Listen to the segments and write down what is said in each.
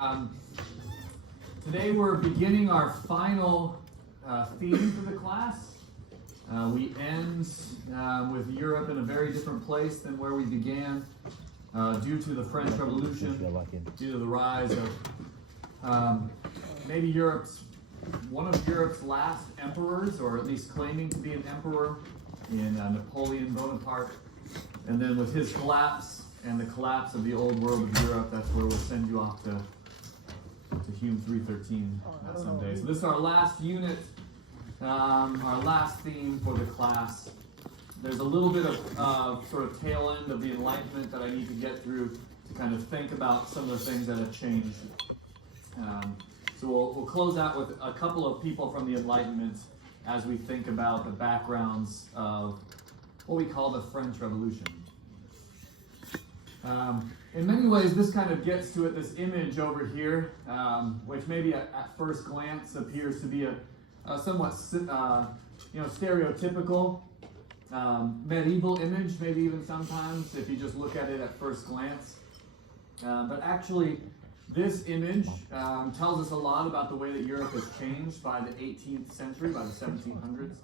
Um, Today we're beginning our final theme for the class. We end with Europe in a very different place than where we began due to the French Revolution, due to the rise of maybe one of Europe's last emperors, or at least claiming to be an emperor, in Napoleon Bonaparte. And then with his collapse and the collapse of the old world of Europe, that's where we'll send you off to Hume 313 someday. So this is our last unit, our last theme for the class. There's a little bit of sort of tail end of the Enlightenment that I need to get through to kind of think about some of the things that have changed. So we'll close out with a couple of people from the Enlightenment as we think about the backgrounds of what we call the French Revolution. In many ways, this kind of gets to it, this image over here, which maybe at first glance appears to be a somewhat stereotypical medieval image, maybe even sometimes if you just look at it at first glance. But actually, this image tells us a lot about the way that Europe has changed by the 18th century, by the 1700s.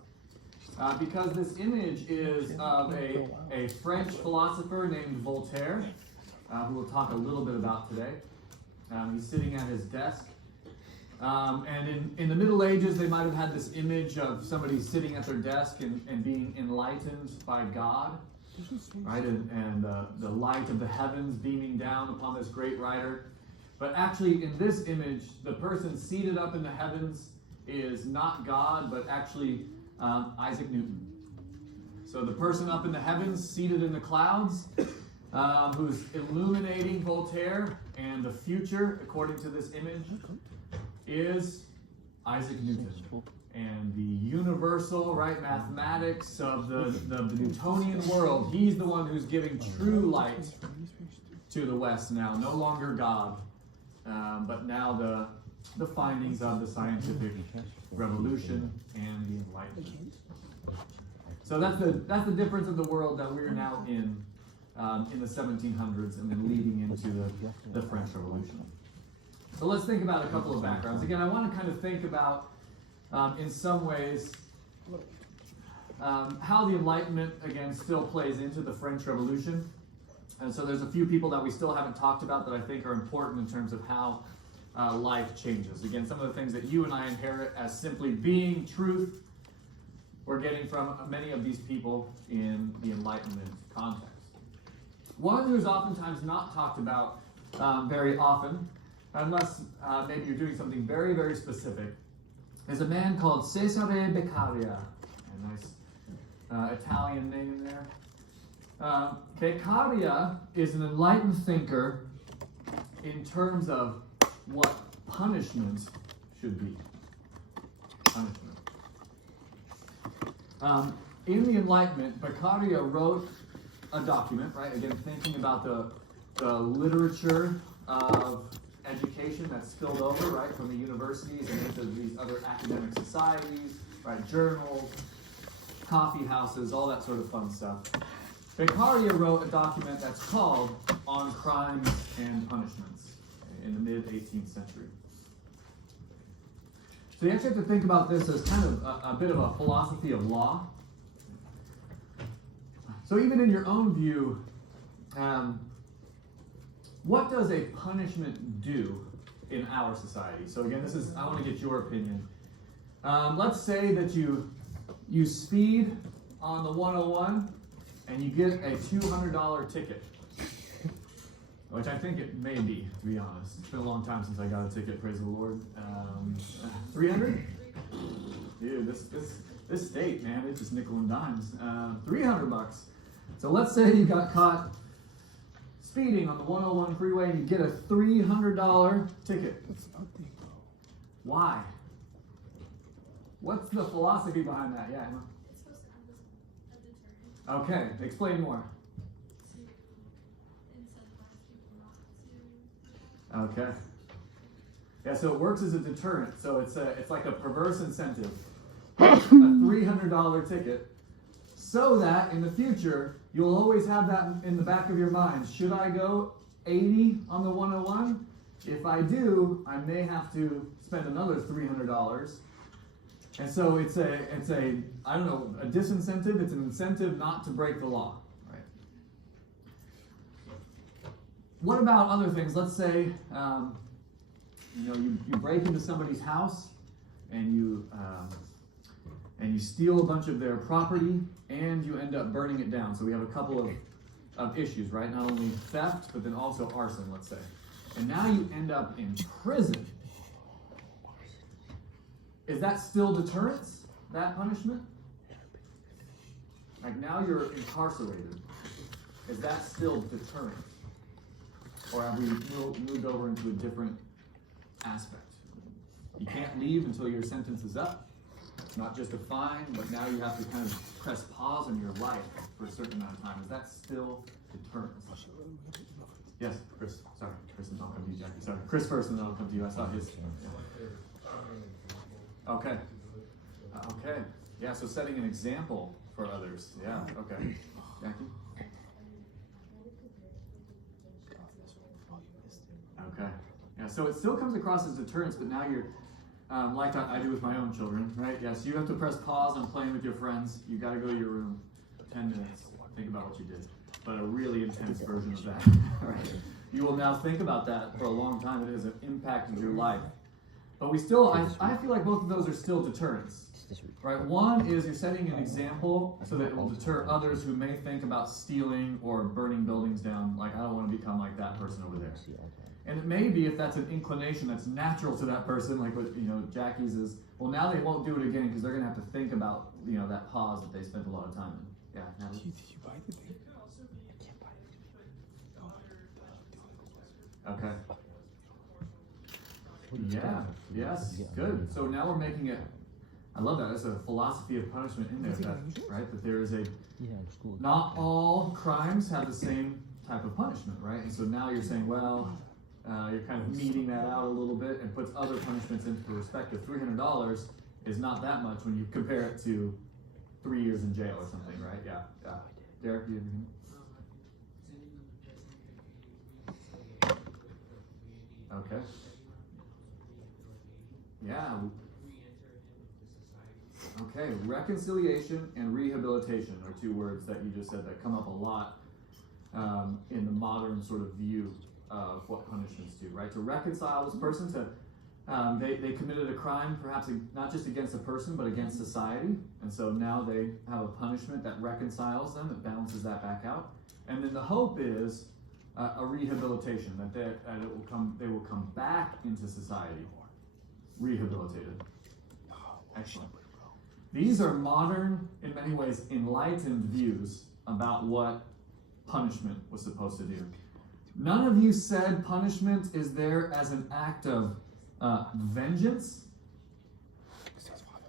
Because this image is of a French philosopher named Voltaire, who we'll talk a little bit about today. He's sitting at his desk. And in the Middle Ages, they might have had this image of somebody sitting at their desk and being enlightened by God, right? And the light of the heavens beaming down upon this great writer. But actually, in this image, the person seated up in the heavens is not God, but actually Isaac Newton. So the person up in the heavens, seated in the clouds, who's illuminating Voltaire and the future, according to this image, is Isaac Newton. And the universal, right, mathematics of the Newtonian world, he's the one who's giving true light to the West now. No longer God, but now the findings of the scientific revolution and the Enlightenment. So that's the difference of the world that we're now in the 1700s and then leading into the French Revolution. So let's think about a couple of backgrounds. Again, I want to kind of think about, in some ways, how the Enlightenment, again, still plays into the French Revolution. And so there's a few people that we still haven't talked about that I think are important in terms of how life changes. Again, some of the things that you and I inherit as simply being truth, we're getting from many of these people in the Enlightenment context. One who's oftentimes not talked about very often, unless maybe you're doing something very, very specific, is a man called Cesare Beccaria. A nice Italian name in there. Beccaria is an enlightened thinker in terms of what punishment should be. Punishment. In the Enlightenment, Beccaria wrote a document, right? Again, thinking about the literature of education that's spilled over, right, from the universities and into these other academic societies, right? Journals, coffee houses, all that sort of fun stuff. Beccaria wrote a document that's called On Crimes and Punishments in the mid-18th century. So you actually have to think about this as kind of a bit of a philosophy of law. So even in your own view, what does a punishment do in our society? So again, I want to get your opinion. Let's say that you speed on the 101 and you get a $200 ticket, which I think it may be, to be honest. It's been a long time since I got a ticket, praise the Lord. 300? Dude, this state, man, it's just nickel and dimes. $300. So let's say you got caught speeding on the 101 freeway and you get a $300 ticket. Why? What's the philosophy behind that? Yeah, Emma? It's supposed to act as a deterrent. Okay, explain more. To incentivize people not to. Okay. Yeah, so it works as a deterrent. So it's like a perverse incentive. A $300 ticket, so that in the future you'll always have that in the back of your mind. Should I go 80 on the 101? If I do, I may have to spend another $300. And so it's a I don't know, a disincentive. It's an incentive not to break the law, right? What about other things? Let's say, you break into somebody's house and you steal a bunch of their property and you end up burning it down. So we have a couple of issues, right? Not only theft, but then also arson, let's say. And now you end up in prison. Is that still deterrence, that punishment? Like now you're incarcerated. Is that still deterrent? Or have we moved over into a different aspect? You can't leave until your sentence is up. It's not just a fine, but now you have to kind of press pause on your life for a certain amount of time. Is that still deterrence? Yes, Chris. Sorry, Chris, and I'll come to you, Jackie. Sorry, Chris first, and then I'll come to you. I saw his. Okay. Okay. Yeah, so setting an example for others. Yeah, okay. Jackie? Okay. Yeah, so it still comes across as deterrence, but now you're, like I do with my own children, right? Yes, you have to press pause on playing with your friends. You got to go to your room. 10 minutes. Think about what you did. But a really intense version of that, right? You will now think about that for a long time. It has impacted your life. But we still, I feel like both of those are still deterrents, right? One is you're setting an example so that it will deter others who may think about stealing or burning buildings down. Like, I don't want to become like that person over there. And it may be, if that's an inclination that's natural to that person, like what Jackie's is, well, now they won't do it again because they're going to have to think about that pause that they spent a lot of time in. Yeah. Natalie? Did you buy the thing? I can't buy it. Okay. Yeah, yes, good. So now we're making it, I love that, there's a philosophy of punishment in there, right? That there is not all crimes have the same type of punishment, right? And so now you're saying, well, you're kind of meeting that out a little bit and puts other punishments into perspective. $300 is not that much when you compare it to 3 years in jail or something, right? Yeah. Derek, you have anything? Okay. Yeah. Okay, reconciliation and rehabilitation are two words that you just said that come up a lot in the modern sort of view of what punishments do, right? To reconcile this person to, they committed a crime, perhaps not just against a person, but against society. And so now they have a punishment that reconciles them, it balances that back out. And then the hope is a rehabilitation, that they will come back into society, rehabilitated. Excellent. These are modern, in many ways, enlightened views about what punishment was supposed to do. None of you said punishment is there as an act of vengeance.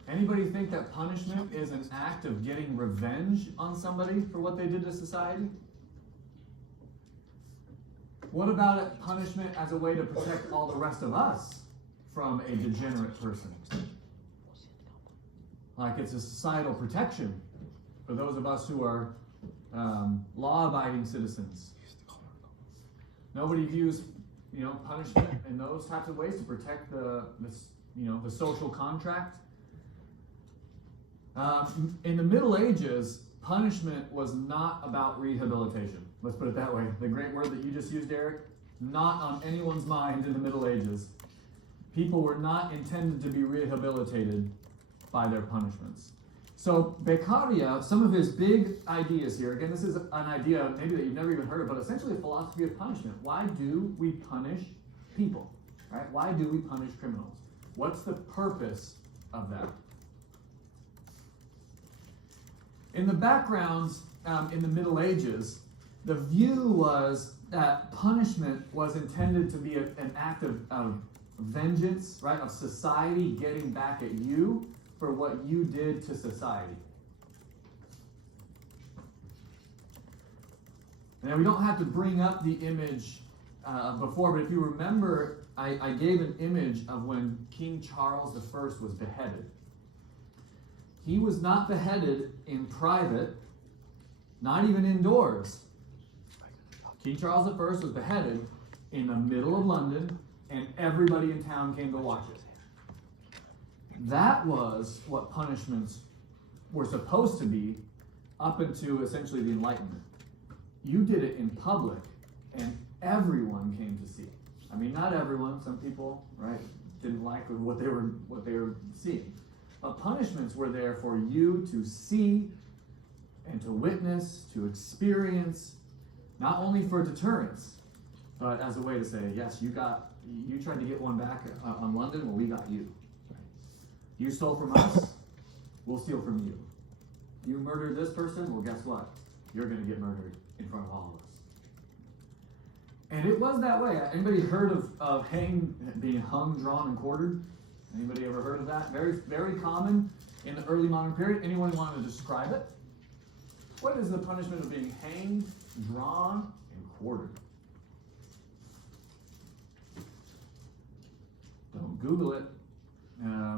Anybody think that punishment is an act of getting revenge on somebody for what they did to society? What about punishment as a way to protect all the rest of us from a degenerate person? Like it's a societal protection for those of us who are law-abiding citizens. Nobody views, punishment in those types of ways to protect the social contract. In the Middle Ages, punishment was not about rehabilitation. Let's put it that way. The great word that you just used, Eric, not on anyone's mind in the Middle Ages. People were not intended to be rehabilitated by their punishments. So Beccaria, some of his big ideas here, again, this is an idea maybe that you've never even heard of, but essentially a philosophy of punishment. Why do we punish people? Right? Why do we punish criminals? What's the purpose of that? In the backgrounds, in the Middle Ages, the view was that punishment was intended to be an act of vengeance, right? Of society getting back at you for what you did to society. Now, we don't have to bring up the image before, but if you remember, I gave an image of when King Charles I was beheaded. He was not beheaded in private, not even indoors. King Charles I was beheaded in the middle of London, and everybody in town came to watch it. That was what punishments were supposed to be up into essentially the Enlightenment. You did it in public, and everyone came to see. I mean, not everyone. Some people, right, didn't like what they were seeing. But punishments were there for you to see and to witness, to experience, not only for deterrence, but as a way to say, yes, you tried to get one back on London, well, we got you. You stole from us, we'll steal from you. You murdered this person, well, guess what? You're going to get murdered in front of all of us. And it was that way. Anybody heard of being hung, drawn, and quartered? Anybody ever heard of that? Very, very common in the early modern period. Anyone want to describe it? What is the punishment of being hanged, drawn, and quartered? Don't Google it.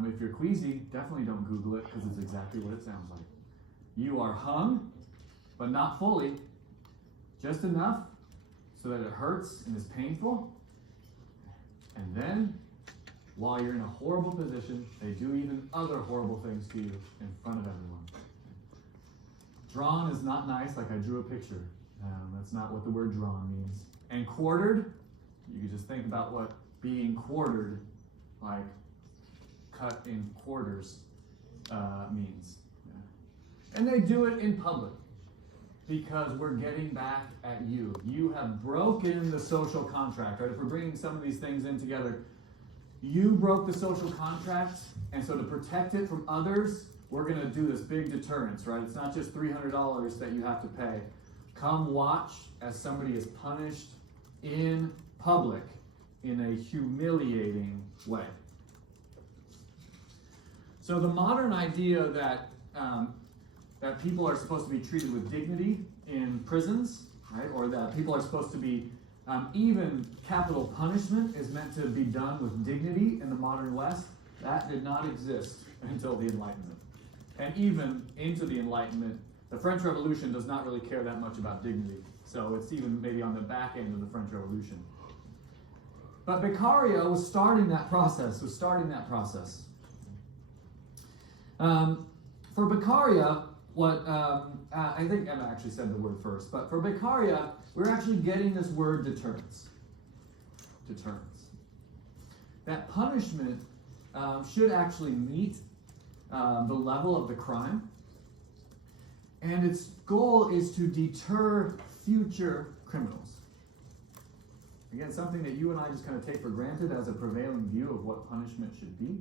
If you're queasy, definitely don't Google it, because it's exactly what it sounds like. You are hung, but not fully, just enough so that it hurts and is painful. And then, while you're in a horrible position, they do even other horrible things to you in front of everyone. Drawn is not nice, like I drew a picture. That's not what the word drawn means. And quartered, you can just think about what being quartered, like cut in quarters, means. And they do it in public because we're getting back at you. You have broken the social contract, right? If we're bringing some of these things in together, you broke the social contract, and so to protect it from others, we're going to do this big deterrence, right? It's not just $300 that you have to pay. Come watch as somebody is punished in public in a humiliating way. So the modern idea that people are supposed to be treated with dignity in prisons, right? Or that people are supposed to be, even capital punishment is meant to be done with dignity in the modern West. That did not exist until the Enlightenment. And even into the Enlightenment, the French Revolution does not really care that much about dignity. So it's even maybe on the back end of the French Revolution. But Beccaria was starting that process, For Beccaria, what I think Emma actually said the word first, but for Beccaria, we're actually getting this word deterrence. Deterrence. That punishment should actually meet the level of the crime, and its goal is to deter future criminals. Again, something that you and I just kind of take for granted as a prevailing view of what punishment should be.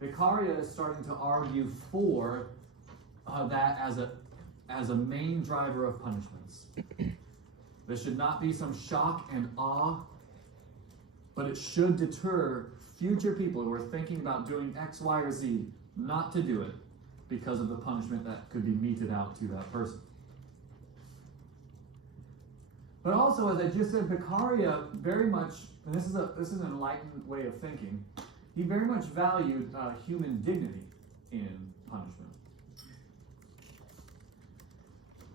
Beccaria is starting to argue for that as a main driver of punishments. There should not be some shock and awe, but it should deter future people who are thinking about doing X, Y, or Z not to do it because of the punishment that could be meted out to that person. But also, as I just said, Beccaria very much, and this is an enlightened way of thinking, he very much valued human dignity in punishment.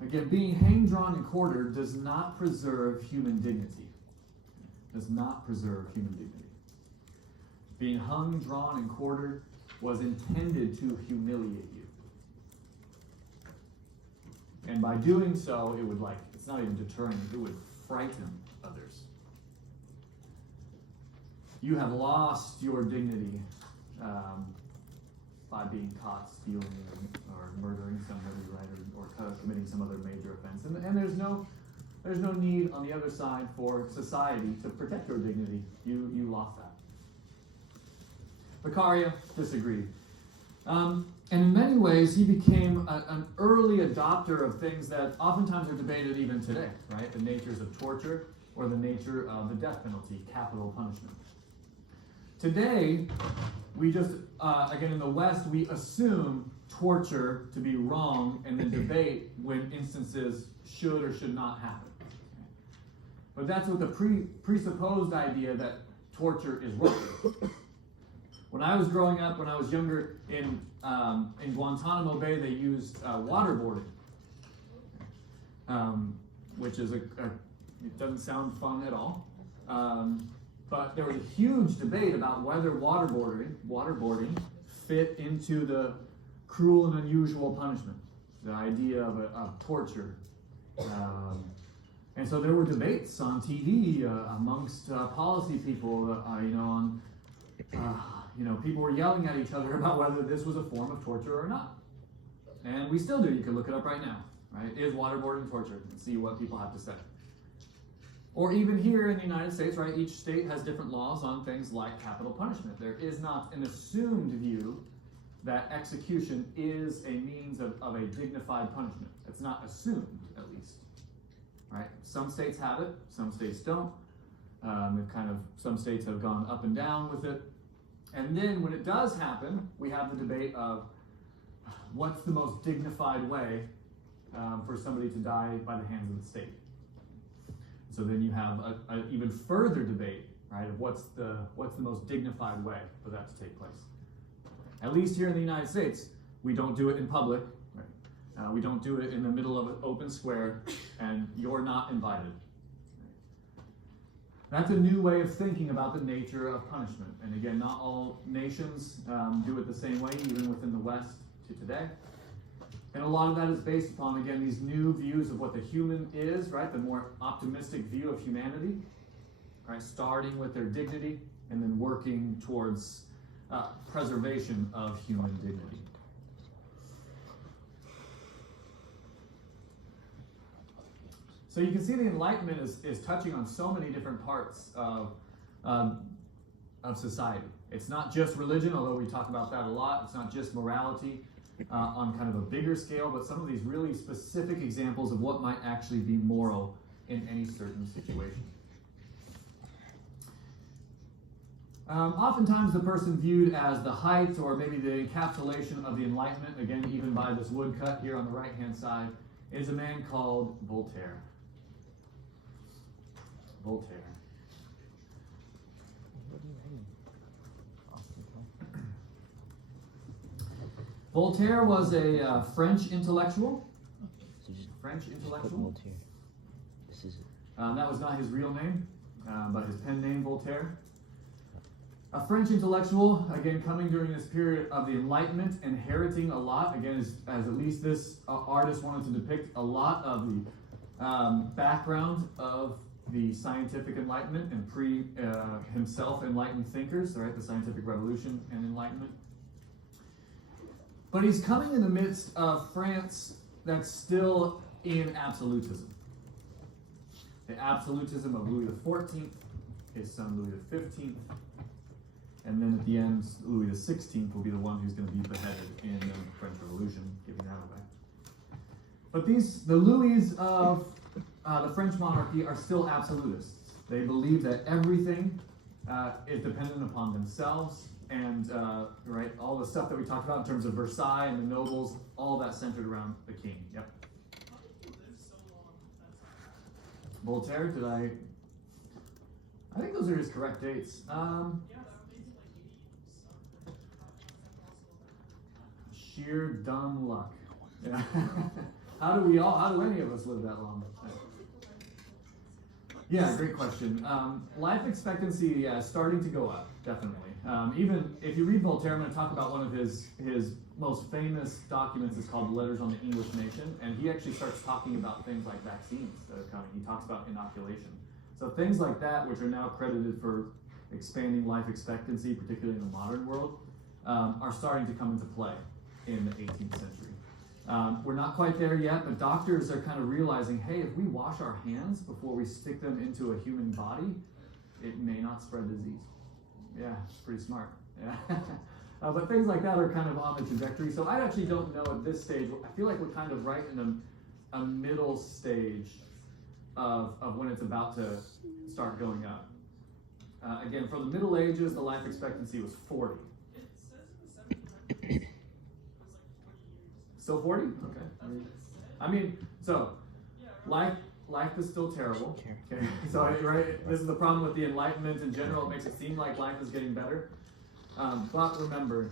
Again, being hanged, drawn, and quartered does not preserve human dignity. Does not preserve human dignity. Being hung, drawn, and quartered was intended to humiliate you. And by doing so, it would it's not even deterring, it would frighten others. You have lost your dignity by being caught stealing or murdering somebody, right, or committing some other major offense. And there's no need on the other side for society to protect your dignity. You lost that. Beccaria disagreed. And in many ways, he became an early adopter of things that oftentimes are debated even today, right? The natures of torture or the nature of the death penalty, capital punishment. Today, we just, again, in the West, we assume torture to be wrong and then debate when instances should or should not happen. But that's with the presupposed idea that torture is wrong. When I was growing up, when I was younger, in Guantanamo Bay, they used waterboarding, which is it doesn't sound fun at all. But there was a huge debate about whether waterboarding fit into the cruel and unusual punishment, the idea of torture. And so there were debates on TV amongst policy people, people were yelling at each other about whether this was a form of torture or not. And we still do. You can look it up right now, right? Is waterboarding torture? And see what people have to say. Or even here in the United States, right? Each state has different laws on things like capital punishment. There is not an assumed view that execution is a means of a dignified punishment. It's not assumed, at least. Right? Some states have it, some states don't. Some states have gone up and down with it. And then when it does happen, we have the debate of what's the most dignified way for somebody to die by the hands of the state. So then you have an even further debate, right, of what's the most dignified way for that to take place. At least here in the United States, we don't do it in public. Right? We don't do it in the middle of an open square, and you're not invited. That's a new way of thinking about the nature of punishment. And again, not all nations do it the same way, even within the West to today. And a lot of that is based upon, again, these new views of what the human is, right? The more optimistic view of humanity, right? Starting with their dignity and then working towards preservation of human dignity. So you can see the Enlightenment is touching on so many different parts of society. It's not just religion, although we talk about that a lot. It's not just morality on kind of a bigger scale, but some of these really specific examples of what might actually be moral in any certain situation. Oftentimes the person viewed as the height or maybe the encapsulation of the Enlightenment, again, even by this woodcut here on the right-hand side, is a man called Voltaire. Voltaire. Voltaire was a French intellectual. That was not his real name, but his pen name, Voltaire. A French intellectual, again, coming during this period of the Enlightenment, inheriting a lot, again, as at least this artist wanted to depict a lot of the background of the scientific Enlightenment and himself enlightened thinkers, right? The scientific revolution and Enlightenment. But he's coming in the midst of France that's still in absolutism. The absolutism of Louis XIV, his son Louis XV, and then at the end, Louis XVI will be the one who's going to be beheaded in the French Revolution, giving that away. But the Louis of the French monarchy are still absolutists. They believe that everything is dependent upon themselves, and right, all the stuff that we talked about in terms of Versailles and the nobles, all that centered around the king. Yep. How did you live so long? Voltaire, I think those are his correct dates. Yeah, that would be like 80 something. Sheer dumb luck. Yeah. How do any of us live that long? Yeah, great question. Life expectancy is starting to go up, definitely. Even if you read Voltaire, I'm going to talk about one of his most famous documents. It's called Letters on the English Nation, and he actually starts talking about things like vaccines that are coming. He talks about inoculation. So things like that, which are now credited for expanding life expectancy, particularly in the modern world, are starting to come into play in the 18th century. We're not quite there yet, but doctors are kind of realizing, hey, if we wash our hands before we stick them into a human body, it may not spread disease. Yeah, it's pretty smart. Yeah. But things like that are kind of on the trajectory. So I actually don't know at this stage. I feel like we're kind of right in a middle stage of when it's about to start going up. Again, from the Middle Ages, the life expectancy was 40. It says in the 1700s, it was like 40 years. Still 40? Okay. That's what it said. I mean, so Yeah, right. life is still terrible. Okay. So right, this is the problem with the Enlightenment in general. It makes it seem like life is getting better. But remember,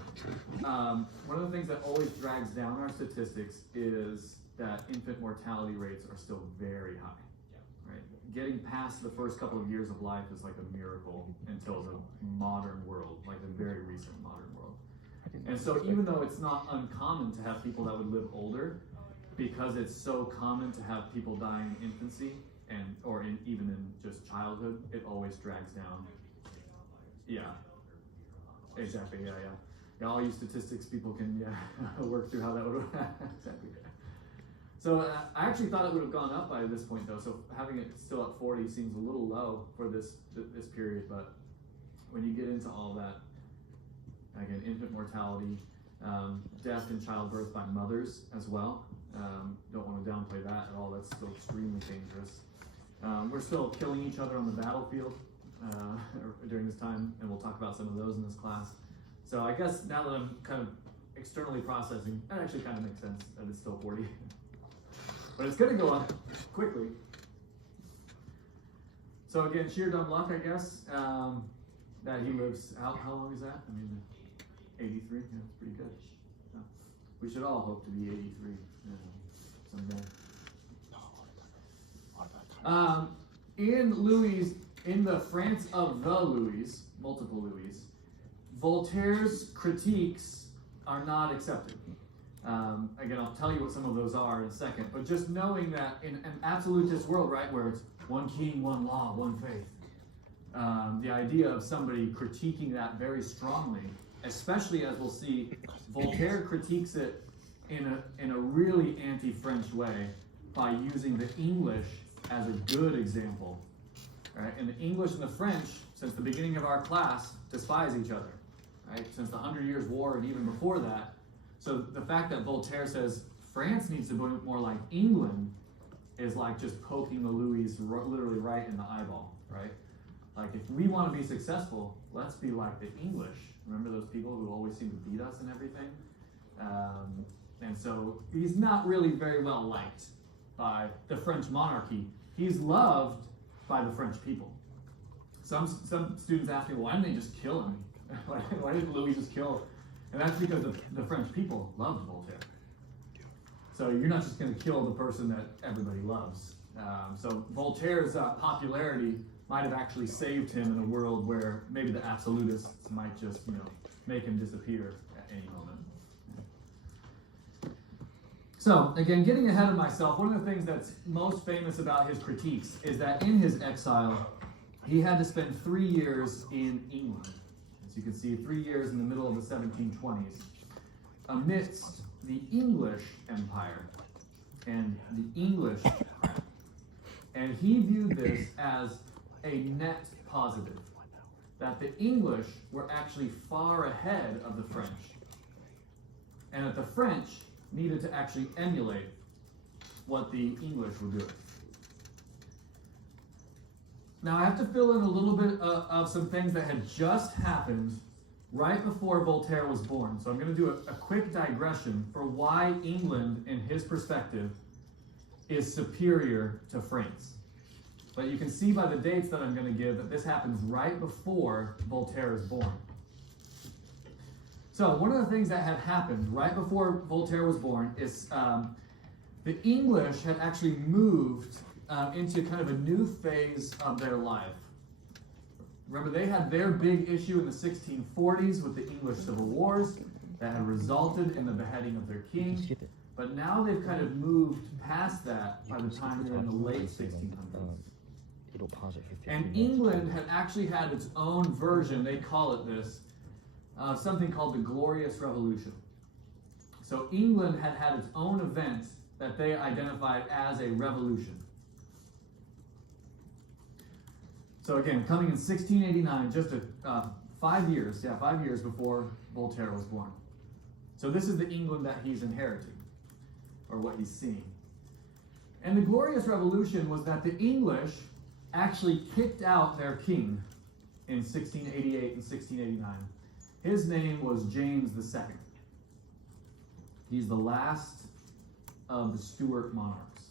one of the things that always drags down our statistics is that infant mortality rates are still very high. Right? getting past the first couple of years of life is like a miracle until the modern world, like the very recent modern world. And so even though it's not uncommon to have people that would live older, because it's so common to have people dying in infancy and or even in just childhood, it always drags down. Yeah, exactly. Yeah. All you statistics people can work through how that would exactly. So I actually thought it would have gone up by this point though. So having it still at 40 seems a little low for this period. But when you get into all that, again, infant mortality, death in childbirth by mothers as well. Don't want to downplay that at all. That's still extremely dangerous. We're still killing each other on the battlefield during this time, and we'll talk about some of those in this class. So I guess now that I'm kind of externally processing, that actually kind of makes sense that it's still 40. But it's going to go up quickly. So again, sheer dumb luck, I guess, that he lives out. How long is that? I mean, 83? Yeah, that's pretty good. Yeah. We should all hope to be 83 someday. In the France of the Louis, multiple Louis, Voltaire's critiques are not accepted. Again, I'll tell you what some of those are in a second, but just knowing that in an absolutist world, right, where it's one king, one law, one faith, the idea of somebody critiquing that very strongly, especially as we'll see, Voltaire critiques it in a really anti-French way by using the English as a good example. Right? And the English and the French, since the beginning of our class, despise each other. Right? Since the 100 Years' War and even before that. So the fact that Voltaire says France needs to be more like England is like just poking the Louis literally right in the eyeball. Right? Like if we want to be successful, let's be like the English. Remember those people who always seem to beat us and everything? And so he's not really very well liked by the French monarchy. He's loved by the French people. Some students ask me, well, why didn't they just kill him? Why didn't Louis just kill him? And that's because the French people loved Voltaire. So you're not just going to kill the person that everybody loves. So Voltaire's popularity might have actually saved him in a world where maybe the absolutists might just, make him disappear at any moment. So, again, getting ahead of myself, one of the things that's most famous about his critiques is that in his exile, he had to spend 3 years in England. As you can see, 3 years in the middle of the 1720s, amidst the English Empire and the English crown. And he viewed this as a net positive, that the English were actually far ahead of the French, and that the French needed to actually emulate what the English were doing. Now I have to fill in a little bit of some things that had just happened right before Voltaire was born. So I'm going to do a quick digression for why England, in his perspective, is superior to France. But you can see by the dates that I'm going to give that this happens right before Voltaire is born. So one of the things that had happened right before Voltaire was born is the English had actually moved into kind of a new phase of their life. Remember, they had their big issue in the 1640s with the English Civil Wars that had resulted in the beheading of their king. But now they've kind of moved past that by the time they're in the late 1600s. And England had actually had its own version, they call it this, of something called the Glorious Revolution. So England had had its own event that they identified as a revolution. So again, coming in 1689, just 5 years before Voltaire was born. So this is the England that he's inheriting, or what he's seeing. And the Glorious Revolution was that the English actually kicked out their king in 1688 and 1689. His name was James II. He's the last of the Stuart monarchs.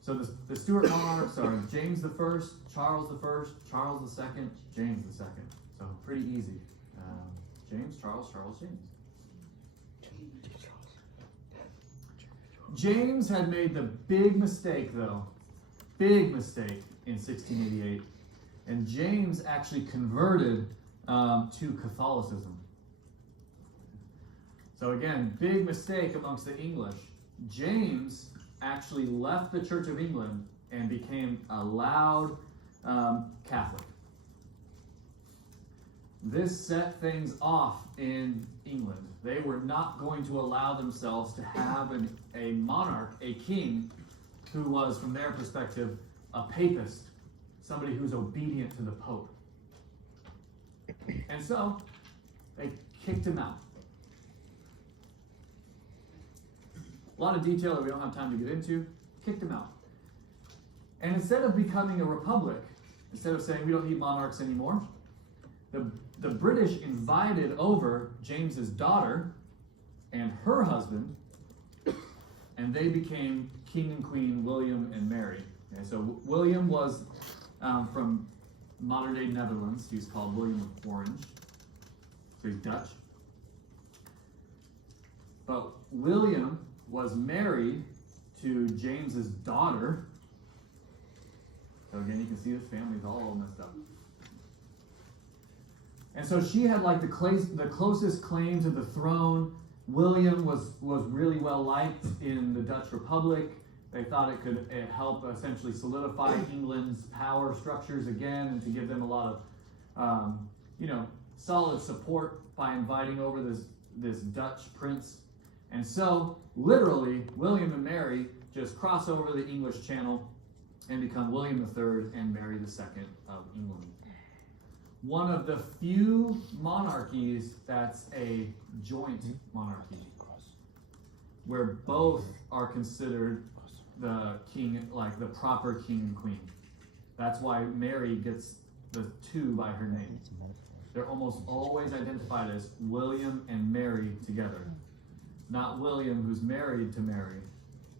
So the Stuart monarchs are James I, Charles I, Charles II, James II. So pretty easy. James, Charles, James. James had made the big mistake, though. Big mistake in 1688. And James actually converted to Catholicism. So again, big mistake amongst the English. James actually left the Church of England and became a loud Catholic. This set things off in England. They were not going to allow themselves to have a monarch, a king, who was, from their perspective, a papist, somebody who's obedient to the Pope. And so, they kicked him out. A lot of detail that we don't have time to get into. Kicked him out. And instead of becoming a republic, instead of saying we don't need monarchs anymore, the British invited over James's daughter and her husband, and they became King and Queen William and Mary. Okay, so William was from modern-day Netherlands. He's called William of Orange. So he's Dutch. But William was married to James's daughter. So again, you can see his family's all messed up. And so she had like the closest claim to the throne. William was really well liked in the Dutch Republic. They thought it could help essentially solidify England's power structures again, and to give them a lot of, solid support by inviting over this Dutch prince. And so, literally, William and Mary just cross over the English Channel and become William III and Mary II of England. One of the few monarchies that's a joint monarchy, where both are considered the king, like the proper king and queen. That's why Mary gets the two by her name. They're almost always identified as William and Mary together. Not William, who's married to Mary,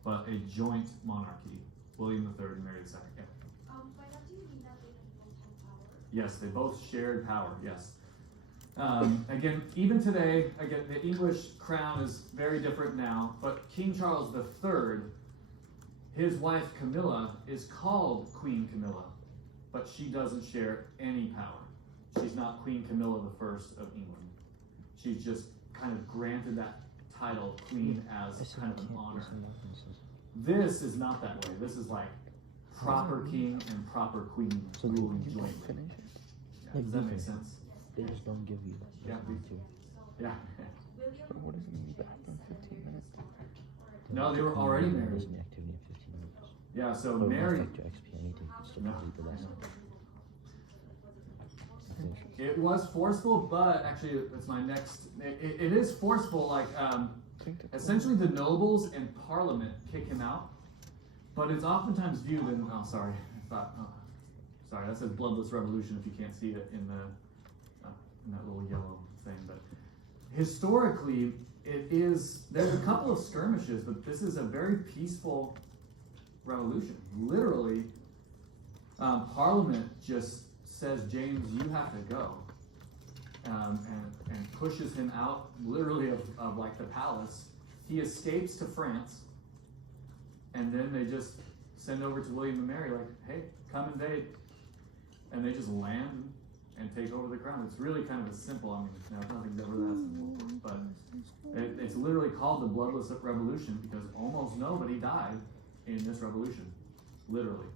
but a joint monarchy. William III and Mary II. Yeah. By that, do you mean that they both have power? Yes, they both shared power, yes. Again, even today, the English crown is very different now, but King Charles III, his wife Camilla, is called Queen Camilla, but she doesn't share any power. She's not Queen Camilla I of England. She's just kind of granted that title, Queen, as kind of an honor. This is not that way. This is like proper king and proper queen ruling jointly. Yeah, does that make sense? They just don't give you. Yeah. Yeah. What does it mean back in 15 minutes? No, they were already married. Activity in 15 minutes. Yeah, so But Mary. with respect to XP, I need to still No. complete the lesson. It was forceful, but actually, it's my next. It is forceful. Like, essentially, the nobles and Parliament kick him out, but it's oftentimes viewed in. Oh, sorry, sorry. That says bloodless revolution. If you can't see it in that little yellow thing, but historically, it is. There's a couple of skirmishes, but this is a very peaceful revolution. Literally, Parliament just says, James, you have to go, and pushes him out, literally of like the palace. He escapes to France, and then they just send over to William and Mary, like, hey, come invade, and they just land and take over the crown. It's really kind of a simple. I mean, nothing's ever that simple, but it's literally called the Bloodless Revolution because almost nobody died in this revolution, literally.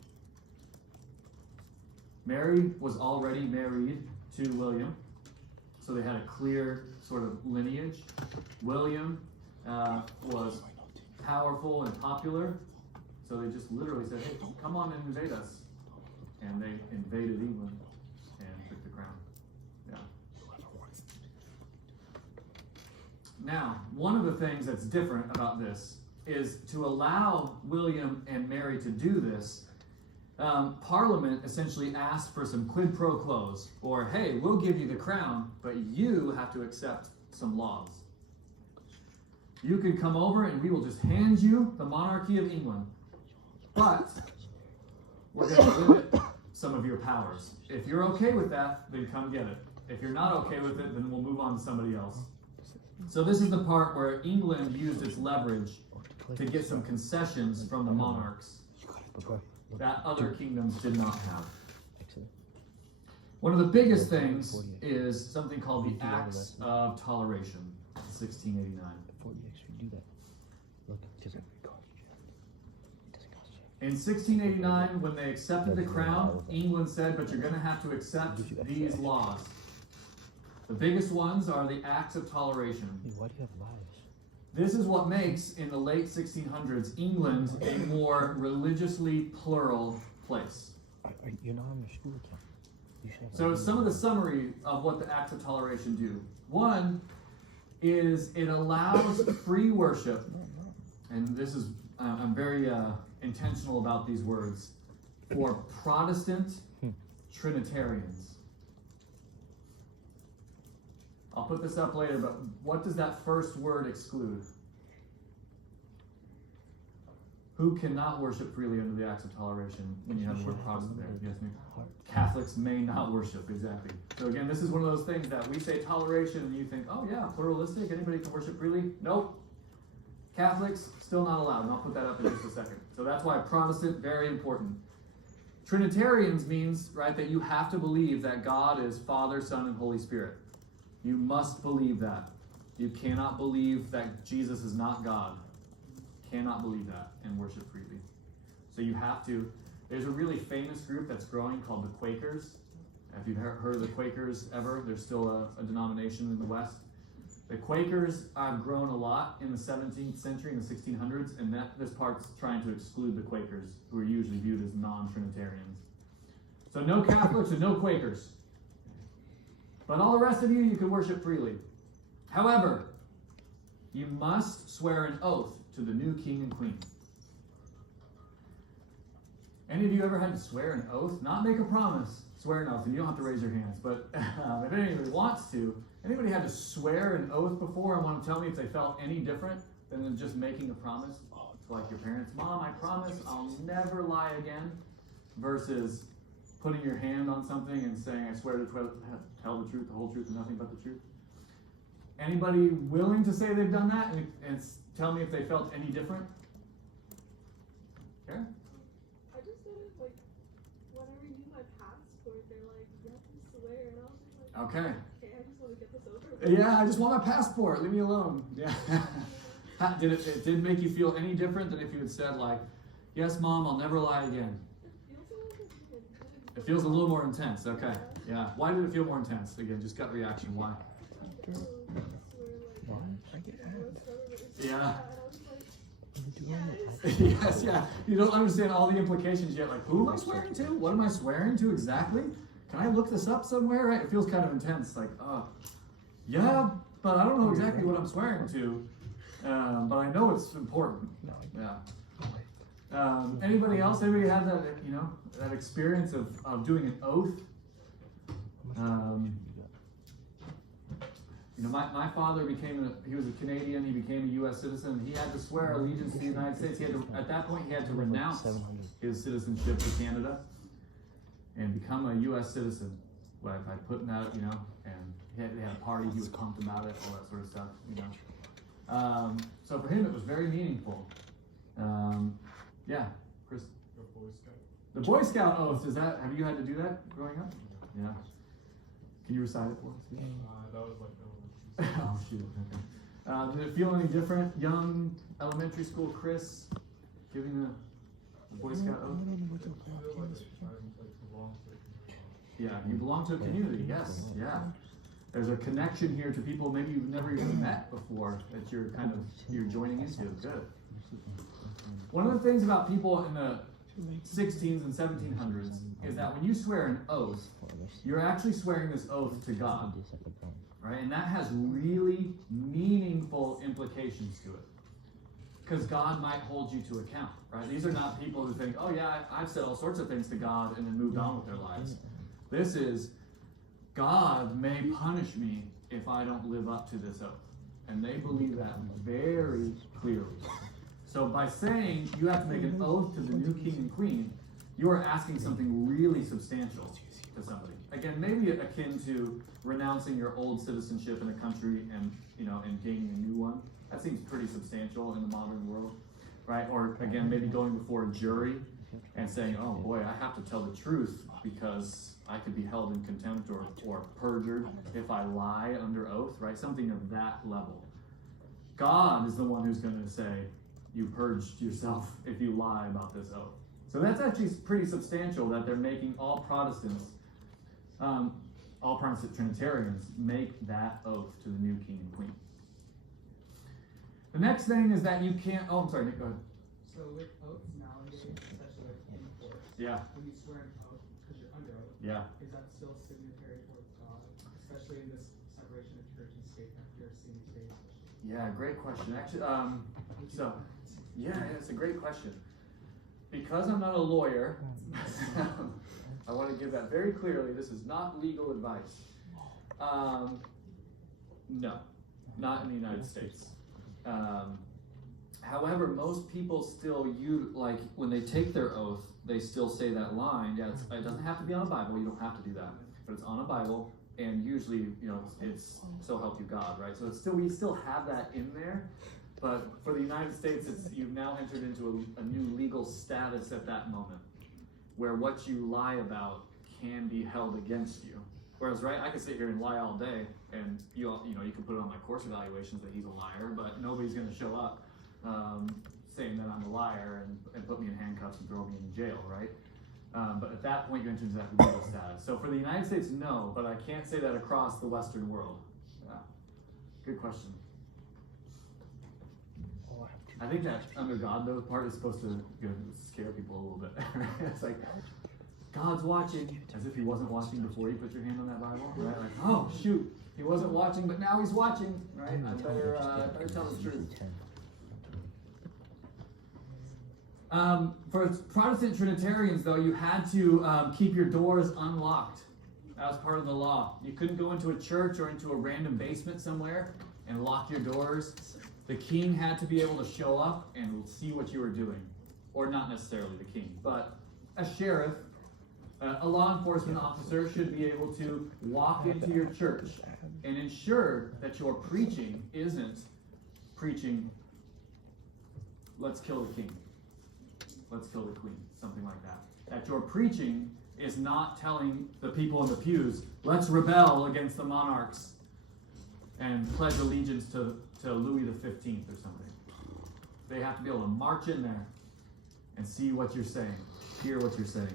Mary was already married to William, so they had a clear sort of lineage. William was powerful and popular, so they just literally said, hey, come on and invade us. And they invaded England and took the crown. Yeah. Now, one of the things that's different about this is to allow William and Mary to do this. Parliament essentially asked for some quid pro quos, or hey, we'll give you the crown, but you have to accept some laws. You can come over and we will just hand you the monarchy of England, but we're going to limit some of your powers. If you're okay with that, then come get it. If you're not okay with it, then we'll move on to somebody else. So this is the part where England used its leverage to get some concessions from the monarchs But bro, look, that other kingdoms did not have. excellent. One of the biggest things is something called the Acts of Toleration, 1689. Before you actually do that, look, because it costs you. It doesn't cost you. In 1689, when they accepted the crown, England said, but you're going to have to accept these laws. The biggest ones are the Acts of Toleration. Hey, why do you have lives? This is what makes, in the late 1600s, England a more religiously plural place. You're not on your school account. You should have So some of the summary of what the Acts of Toleration do. One is it allows free worship, and this is, I'm very intentional about these words, for Protestant Trinitarians. I'll put this up later, but what does that first word exclude? Who cannot worship freely under the Acts of Toleration when you have the word Protestant there? Yes, ma'am? Catholics may not worship, exactly. So again, this is one of those things that we say toleration and you think, oh yeah, pluralistic, anybody can worship freely? Nope. Catholics, still not allowed, and I'll put that up in just a second. So that's why Protestant, very important. Trinitarians means, right, that you have to believe that God is Father, Son, and Holy Spirit. You must believe that. You cannot believe that Jesus is not God. Cannot believe that and worship freely. So you have to. There's a really famous group that's growing called the Quakers. If you've heard of the Quakers ever, there's still a denomination in the West. The Quakers have grown a lot in the 17th century, in the 1600s, and this part's trying to exclude the Quakers, who are usually viewed as non-Trinitarians. So no Catholics and no Quakers. But all the rest of you can worship freely. However, you must swear an oath to the new king and queen. Any of you ever had to swear an oath? Not make a promise, swear an oath, and you don't have to raise your hands, but if anybody wants to, anybody had to swear an oath before and want to tell me if they felt any different than just making a promise? To like your parents, Mom, I promise I'll never lie again, versus putting your hand on something and saying, I swear to tell the truth, the whole truth, and nothing but the truth. Anybody willing to say they've done that and tell me if they felt any different? Karen? I just did it like when I renewed my passport. They're like, you have to swear, and I was just like, Okay. okay, I just want to get this over with. Yeah, I just want my passport. Leave me alone. Yeah. Did it did make you feel any different than if you had said like, yes, Mom, I'll never lie again? It feels a little more intense. Okay. Yeah. Why did it feel more intense? Again, just gut reaction. Why? Why? I get mad. Yeah. You do it. Yes, yeah. You don't understand all the implications yet. Like, who am I swearing to? What am I swearing to exactly? Can I look this up somewhere? Right? It feels kind of intense. Like, yeah, but I don't know exactly what I'm swearing to. But I know it's important. Yeah. Anybody else? Anybody have that? That experience of doing an oath? My father he was a Canadian, he became a U.S. citizen, he had to swear allegiance to the United States. At that point, he had to renounce his citizenship to Canada and become a U.S. citizen. By putting that, and they had a party, he was pumped about it, all that sort of stuff, So for him, it was very meaningful. Yeah, Chris? The Boy Scout oath, have you had to do that growing up? Yeah. Can you recite it for us? That was like elementary. Oh, shoot. Okay. Did it feel any different? Young elementary school Chris giving the Boy Scout oath? Yeah, you belong to a community, yes, yeah. There's a connection here to people maybe you've never even met before that you're joining into. Good. One of the things about people in the 16s and 1700s is that when you swear an oath, you're actually swearing this oath to God, right? And that has really meaningful implications to it, because God might hold you to account, right? These are not people who think, oh yeah, I've said all sorts of things to God and then moved on with their lives. This is, God may punish me if I don't live up to this oath. And they believe that very clearly. So by saying you have to make an oath to the new king and queen, you are asking something really substantial to somebody. Again, maybe akin to renouncing your old citizenship in a country and gaining a new one. That seems pretty substantial in the modern world. right? Or again, maybe going before a jury and saying, oh boy, I have to tell the truth because I could be held in contempt or perjured if I lie under oath, right? Something of that level. God is the one who's going to say, you purged yourself if you lie about this oath. So that's actually pretty substantial that they're making all Protestant Trinitarians make that oath to the new king and queen. The next thing is that you can't, oh, I'm sorry, Nick, go ahead. So with oaths nowadays, especially like in court, Yeah, when you swear an oath because you're under oath, yeah. is that still signatory towards God, especially in this separation of church and state that we're seeing today? Especially? Yeah, great question. Actually, it's a great question. Because I'm not a lawyer, I want to give that very clearly. This is not legal advice. No, not in the United States. However, most people still like when they take their oath, they still say that line. Yeah, it doesn't have to be on a Bible. You don't have to do that, but it's on a Bible, and usually, it's "So help you God," right? So we still have that in there. But for the United States, you've now entered into a new legal status at that moment, where what you lie about can be held against you. Whereas, right, I could sit here and lie all day, and you can put it on my course evaluations that he's a liar, but nobody's going to show up saying that I'm a liar and put me in handcuffs and throw me in jail, right? But at that point, you enter into that legal status. So for the United States, no, but I can't say that across the Western world. Yeah, good question. I think that under God, though, part is supposed to scare people a little bit. It's like, God's watching, as if he wasn't watching before you put your hand on that Bible, right? Like, oh, shoot, he wasn't watching, but now he's watching, right? I better tell the truth. For Protestant Trinitarians, though, you had to keep your doors unlocked. That was part of the law. You couldn't go into a church or into a random basement somewhere and lock your doors. The king had to be able to show up and see what you were doing. Or not necessarily the king, but a sheriff, a law enforcement officer should be able to walk into your church and ensure that your preaching isn't preaching, let's kill the king, let's kill the queen, something like that. That your preaching is not telling the people in the pews, let's rebel against the monarchs and pledge allegiance to Louis XV or something. They have to be able to march in there and see what you're saying, hear what you're saying.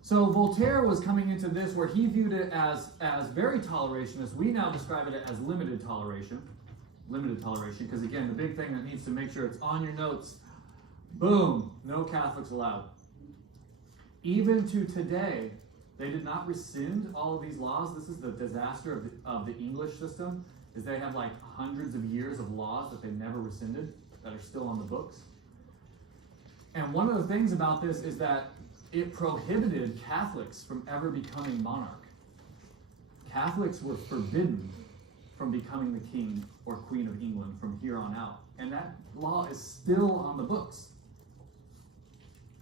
So Voltaire was coming into this where he viewed it as very tolerationist. We now describe it as limited toleration. Limited toleration, because again, the big thing that needs to make sure it's on your notes, boom, no Catholics allowed. Even to today, they did not rescind all of these laws. This is the disaster of the English system, is they have like hundreds of years of laws that they never rescinded, that are still on the books. And one of the things about this is that it prohibited Catholics from ever becoming monarch. Catholics were forbidden from becoming the king or queen of England from here on out. And that law is still on the books.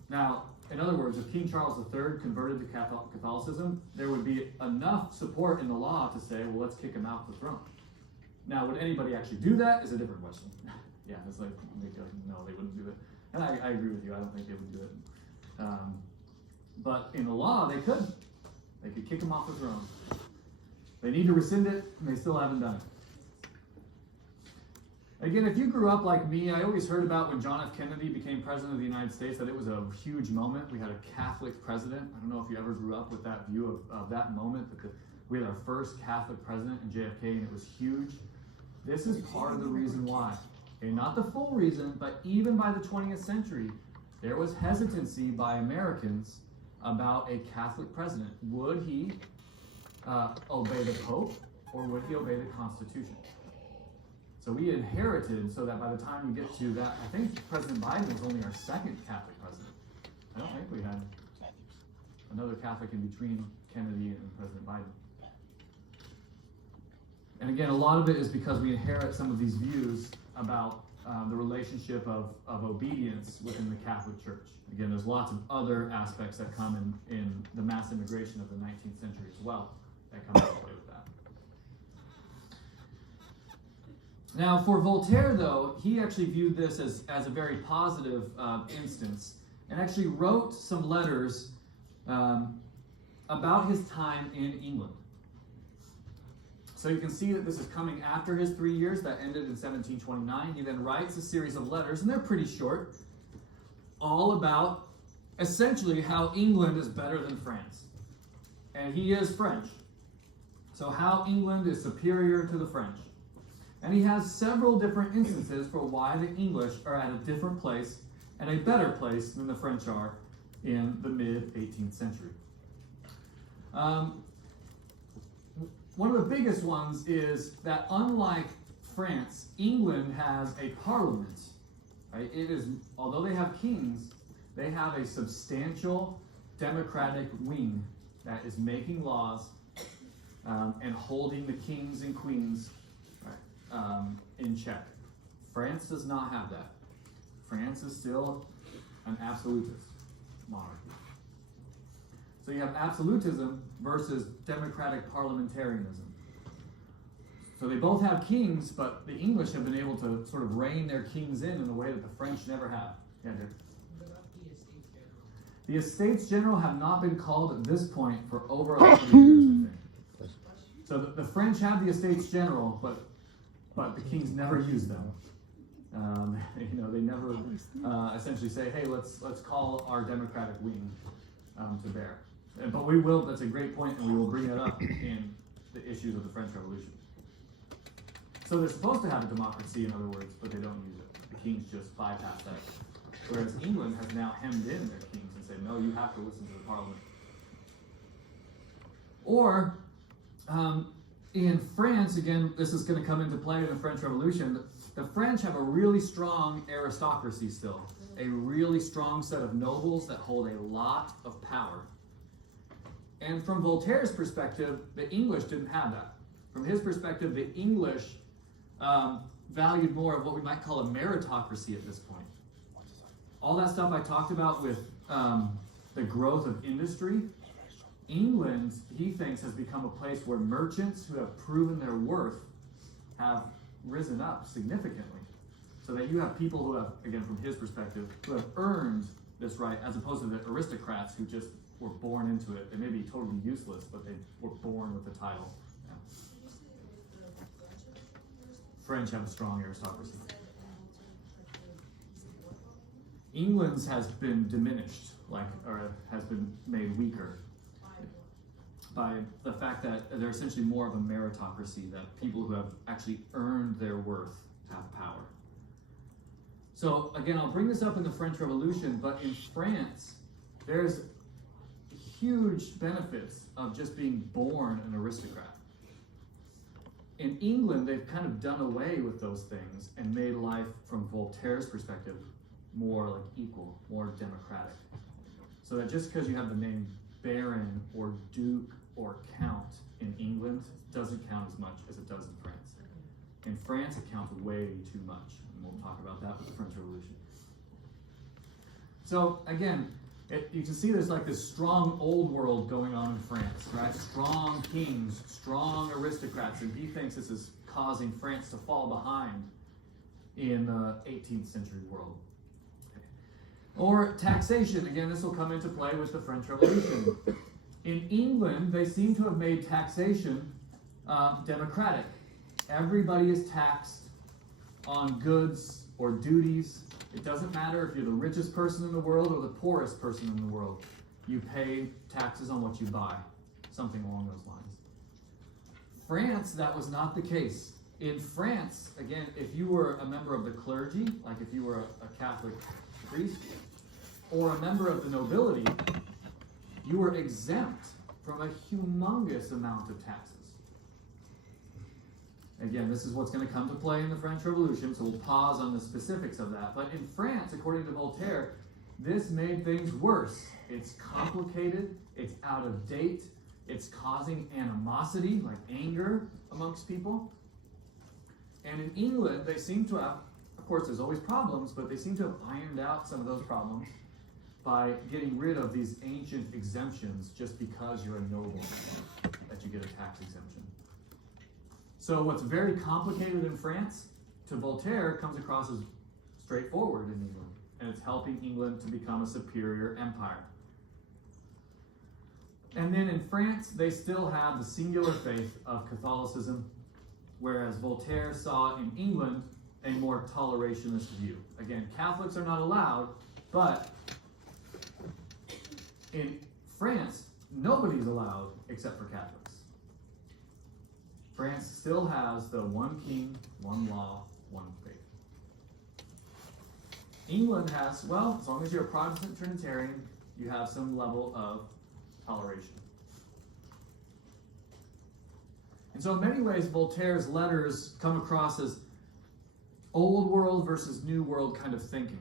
Now, in other words, if King Charles III converted to Catholicism, there would be enough support in the law to say, well, let's kick him off the throne. Now, would anybody actually do that is a different question. Yeah, it's like, no, they wouldn't do it. And I agree with you, I don't think they would do it. But in the law, they could. They could kick him off the throne. They need to rescind it, and they still haven't done it. Again, if you grew up like me, I always heard about when John F. Kennedy became president of the United States, that it was a huge moment. We had a Catholic president. I don't know if you ever grew up with that view of that moment, that we had our first Catholic president in JFK, and it was huge. This is part of the reason why. Okay, not the full reason, but even by the 20th century, there was hesitancy by Americans about a Catholic president. Would he obey the Pope, or would he obey the Constitution? So we inherited, so that by the time you get to that, I think President Biden was only our second Catholic president. I don't think we had another Catholic in between Kennedy and President Biden. And again, a lot of it is because we inherit some of these views about the relationship of obedience within the Catholic Church. Again, there's lots of other aspects that come in the mass immigration of the 19th century as well that come into play with Now, for Voltaire, though, he actually viewed this as a very positive instance, and actually wrote some letters about his time in England. So you can see that this is coming after his 3 years that ended in 1729. He then writes a series of letters, and they're pretty short, all about essentially how England is better than France. And he is French. So how England is superior to the French. And he has several different instances for why the English are at a different place and a better place than the French are in the mid-18th century. One of the biggest ones is that unlike France, England has a parliament. Right? It is, although they have kings, they have a substantial democratic wing that is making laws and holding the kings and queens in check. France does not have that. France is still an absolutist monarchy. So you have absolutism versus democratic parliamentarianism. So they both have kings, but the English have been able to sort of rein their kings in a way that the French never have. Yeah, Dick. What about the Estates General? The Estates General have not been called at this point for over 100 years, I think. So the French have the Estates General, but the kings never use them. They never essentially say, "Hey, let's call our democratic wing to bear." But we will. That's a great point, and we will bring it up in the issues of the French Revolution. So they're supposed to have a democracy, in other words, but they don't use it. The kings just bypass that. Whereas England has now hemmed in their kings and said, "No, you have to listen to the Parliament." Or in France, again, this is going to come into play in the French Revolution. The French have a really strong aristocracy still, a really strong set of nobles that hold a lot of power. And from Voltaire's perspective, the English didn't have that. From his perspective, the English valued more of what we might call a meritocracy at this point. All that stuff I talked about with the growth of industry, England, he thinks, has become a place where merchants who have proven their worth have risen up significantly. So that you have people who have, again, from his perspective, who have earned this right, as opposed to the aristocrats who just were born into it. They may be totally useless, but they were born with the title. Yeah. French have a strong aristocracy. England's has been diminished, or has been made weaker by the fact that they're essentially more of a meritocracy, that people who have actually earned their worth have power. So again, I'll bring this up in the French Revolution, but in France, there's huge benefits of just being born an aristocrat. In England, they've kind of done away with those things and made life, from Voltaire's perspective, more like equal, more democratic. So that just because you have the name Baron or Duke or Count in England doesn't count as much as it does in France. In France, it counts way too much. And we'll talk about that with the French Revolution. So again, you can see there's like this strong old world going on in France, right? Strong kings, strong aristocrats, and he thinks this is causing France to fall behind in the 18th century world. Or taxation. Again, this will come into play with the French Revolution. In England, they seem to have made taxation democratic. Everybody is taxed on goods or duties. It doesn't matter if you're the richest person in the world or the poorest person in the world. You pay taxes on what you buy, something along those lines. France, that was not the case. In France, again, if you were a member of the clergy, like if you were a Catholic priest, or a member of the nobility, you were exempt from a humongous amount of taxes. Again, this is what's going to come to play in the French Revolution, so we'll pause on the specifics of that. But in France, according to Voltaire, this made things worse. It's complicated, it's out of date, it's causing animosity, like anger, amongst people. And in England, they seem to have, of course, there's always problems, but they seem to have ironed out some of those problems by getting rid of these ancient exemptions just because you're a noble, that you get a tax exemption. So what's very complicated in France to Voltaire comes across as straightforward in England, and it's helping England to become a superior empire. And then in France, they still have the singular faith of Catholicism, whereas Voltaire saw in England a more tolerationist view. Again, Catholics are not allowed, but in France, nobody's allowed except for Catholics. France still has the one king, one law, one faith. England has, well, as long as you're a Protestant Trinitarian, you have some level of toleration. And so in many ways, Voltaire's letters come across as old world versus new world kind of thinking.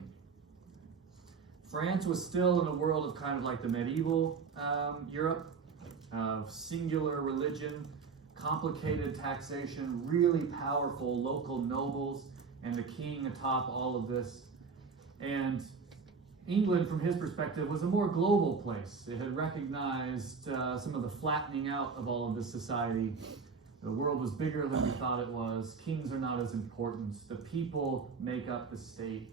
France was still in a world of kind of like the medieval Europe, of singular religion, complicated taxation, really powerful local nobles, and the king atop all of this. And England, from his perspective, was a more global place. It had recognized some of the flattening out of all of this society. The world was bigger than we thought it was. Kings are not as important. The people make up the state.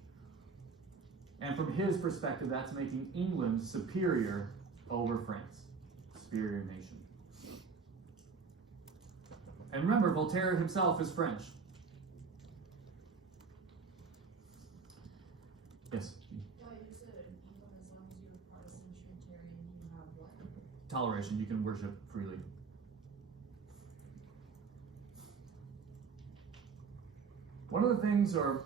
And from his perspective, that's making England superior over France, superior nation. And remember, Voltaire himself is French. Yes? You said in England, as long as you're a Protestant Trinitarian, you have what? Toleration. You can worship freely. One of the things, or,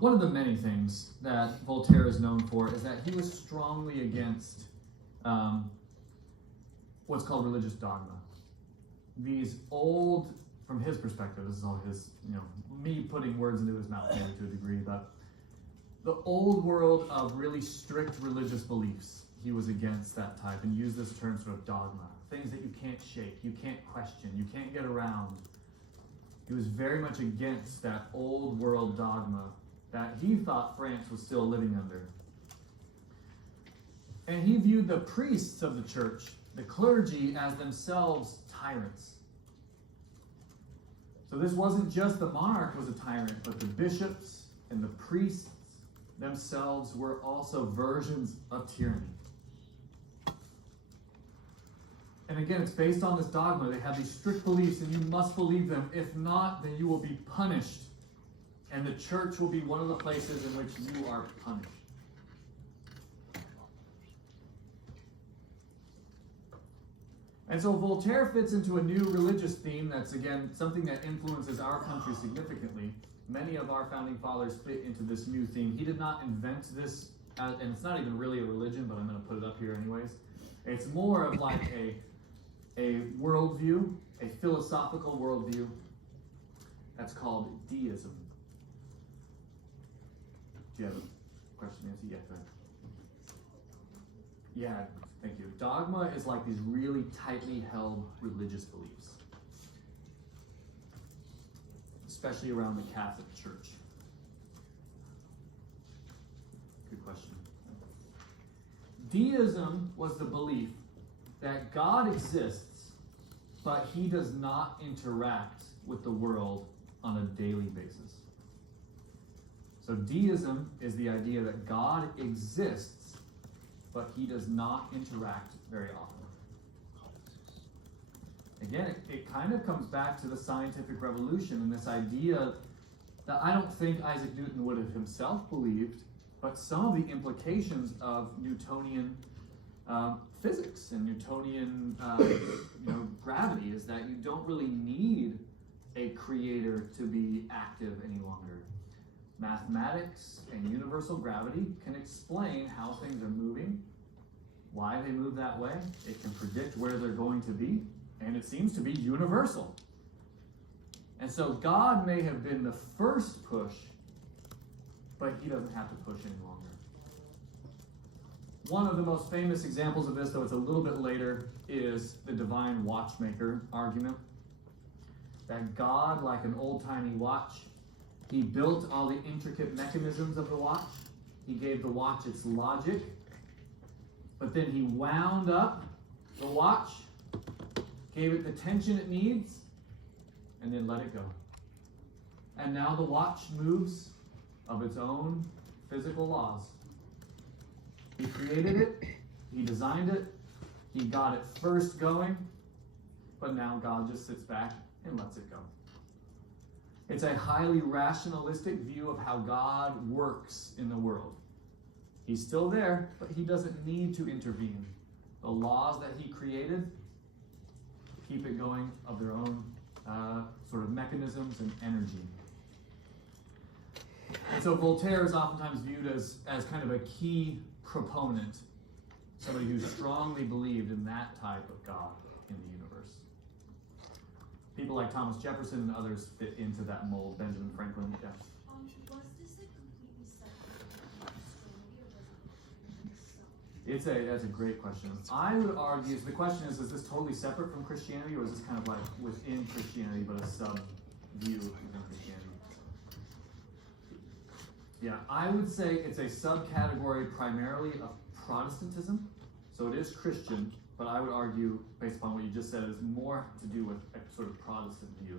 one of the many things that Voltaire is known for is that he was strongly against what's called religious dogma. These old, from his perspective, this is all his, me putting words into his mouth maybe to a degree, but the old world of really strict religious beliefs, he was against that type and used this term sort of dogma. Things that you can't shake, you can't question, you can't get around. He was very much against that old world dogma that he thought France was still living under. And he viewed the priests of the church, the clergy, as themselves tyrants. So this wasn't just the monarch was a tyrant, but the bishops and the priests themselves were also versions of tyranny. And again, it's based on this dogma. They have these strict beliefs, and you must believe them. If not, then you will be punished. And the church will be one of the places in which you are punished. And so Voltaire fits into a new religious theme that's, again, something that influences our country significantly. Many of our founding fathers fit into this new theme. He did not invent this, and it's not even really a religion, but I'm going to put it up here anyways. It's more of like a worldview, a philosophical worldview. That's called deism. Do you have a question, Nancy? Yeah, go ahead. Yeah, thank you. Dogma is like these really tightly held religious beliefs, especially around the Catholic Church. Good question. Deism was the belief that God exists, but he does not interact with the world on a daily basis. So deism is the idea that God exists, but he does not interact very often. Again, it kind of comes back to the scientific revolution and this idea that I don't think Isaac Newton would have himself believed, but some of the implications of Newtonian physics and Newtonian gravity is that you don't really need a creator to be active any longer. Mathematics and universal gravity can explain how things are moving, why they move that way. It can predict where they're going to be, and it seems to be universal. And so God may have been the first push, but he doesn't have to push any longer. One of the most famous examples of this, though it's a little bit later, is the divine watchmaker argument. That God, like an old-timey watch, he built all the intricate mechanisms of the watch. He gave the watch its logic, but then he wound up the watch, gave it the tension it needs, and then let it go. and now the watch moves of its own physical laws. He created it, he designed it, he got it first going, but now God just sits back and lets it go. It's a highly rationalistic view of how God works in the world. He's still there, but he doesn't need to intervene. The laws that he created keep it going of their own sort of mechanisms and energy. And so Voltaire is oftentimes viewed as kind of a key proponent, somebody who strongly believed in that type of God in the universe. People like Thomas Jefferson and others fit into that mold. Benjamin Franklin, yeah. Was this a completely separate story, or was it itself? That's a great question. I would argue, so the question is this totally separate from Christianity, or is this kind of like within Christianity, but a sub-view within Christianity? Yeah, I would say it's a subcategory primarily of Protestantism. So it is Christian, but I would argue, based upon what you just said, it's more to do with a sort of Protestant view.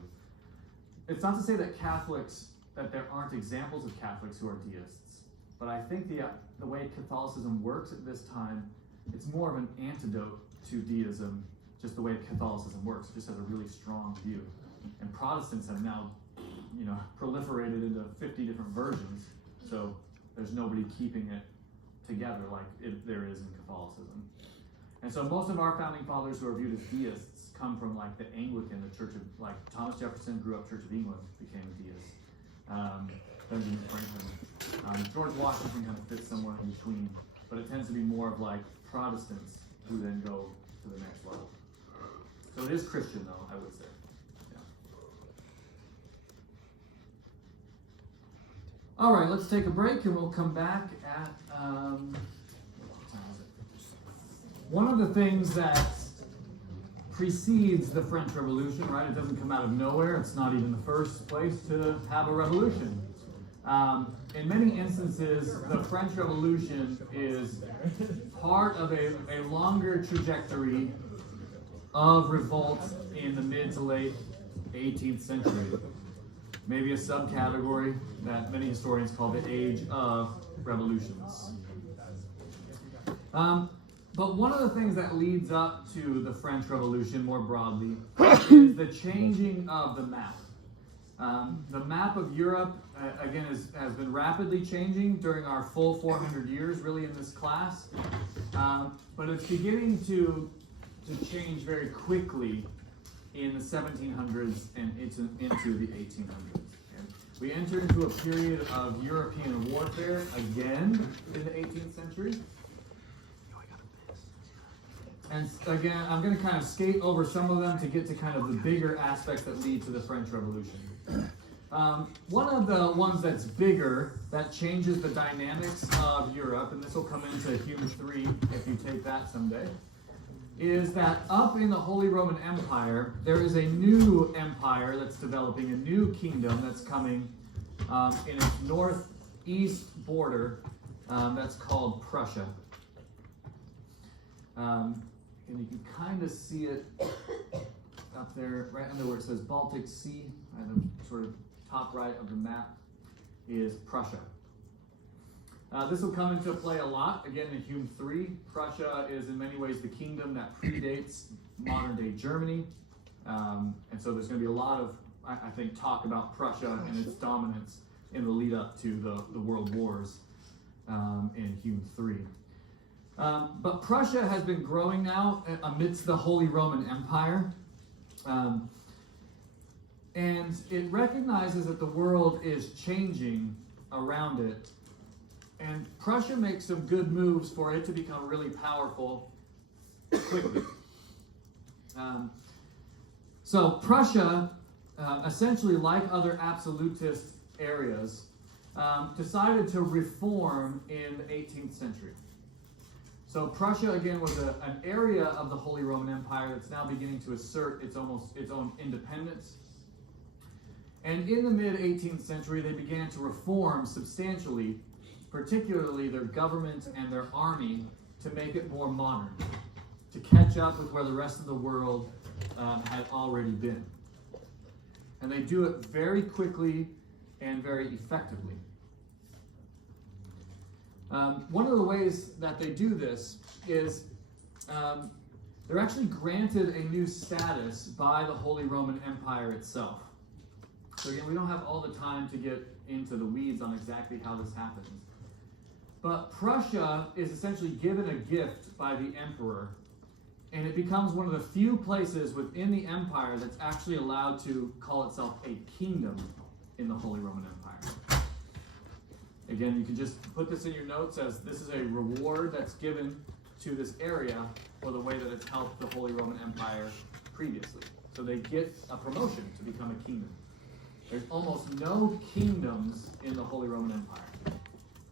It's not to say that that there aren't examples of Catholics who are deists, but I think the way Catholicism works at this time, it's more of an antidote to deism, just the way Catholicism works. It just has a really strong view. And Protestants have now, proliferated into 50 different versions, so there's nobody keeping it together like there is in Catholicism. And so most of our founding fathers who are viewed as deists come from like the Anglican, the Church of, like Thomas Jefferson grew up Church of England, became a deist. Benjamin Franklin. George Washington kind of fits somewhere in between, but it tends to be more of like Protestants who then go to the next level. So it is Christian though, I would say. Yeah. All right, let's take a break and we'll come back at, what time is it? One of the things that precedes the French Revolution, right? It doesn't come out of nowhere. It's not even the first place to have a revolution. In many instances, the French Revolution is part of a longer trajectory of revolt in the mid to late 18th century. Maybe a subcategory that many historians call the Age of Revolutions. But one of the things that leads up to the French Revolution more broadly is the changing of the map. The map of Europe, again, has been rapidly changing during our full 400 years, really, in this class. But it's beginning to change very quickly in the 1700s and into the 1800s. And we enter into a period of European warfare again in the 18th century. And again, I'm going to kind of skate over some of them to get to kind of the bigger aspects that lead to the French Revolution. One of the ones that's bigger, that changes the dynamics of Europe, and this will come into Hume 3 if you take that someday, is that up in the Holy Roman Empire, there is a new empire that's developing, a new kingdom that's coming in its northeast border that's called Prussia. And you can kind of see it up there, right under where it says Baltic Sea, at the sort of top right of the map, is Prussia. This will come into play a lot, again, in Hume 3. Prussia is in many ways the kingdom that predates modern-day Germany. And so there's going to be a lot of, I think, talk about Prussia and its dominance in the lead-up to the World Wars in Hume 3. But Prussia has been growing now amidst the Holy Roman Empire. And it recognizes that the world is changing around it. And Prussia makes some good moves for it to become really powerful quickly. So Prussia, essentially like other absolutist areas, decided to reform in the 18th century. So Prussia, again, was an area of the Holy Roman Empire that's now beginning to assert its own independence. And in the mid-18th century, they began to reform substantially, particularly their government and their army, to make it more modern, to catch up with where the rest of the world had already been. And they do it very quickly and very effectively. One of the ways that they do this is they're actually granted a new status by the Holy Roman Empire itself. So again, we don't have all the time to get into the weeds on exactly how this happens. But Prussia is essentially given a gift by the emperor, and it becomes one of the few places within the empire that's actually allowed to call itself a kingdom in the Holy Roman Empire. Again, you can just put this in your notes as this is a reward that's given to this area for the way that it's helped the Holy Roman Empire previously. So they get a promotion to become a kingdom. There's almost no kingdoms in the Holy Roman Empire.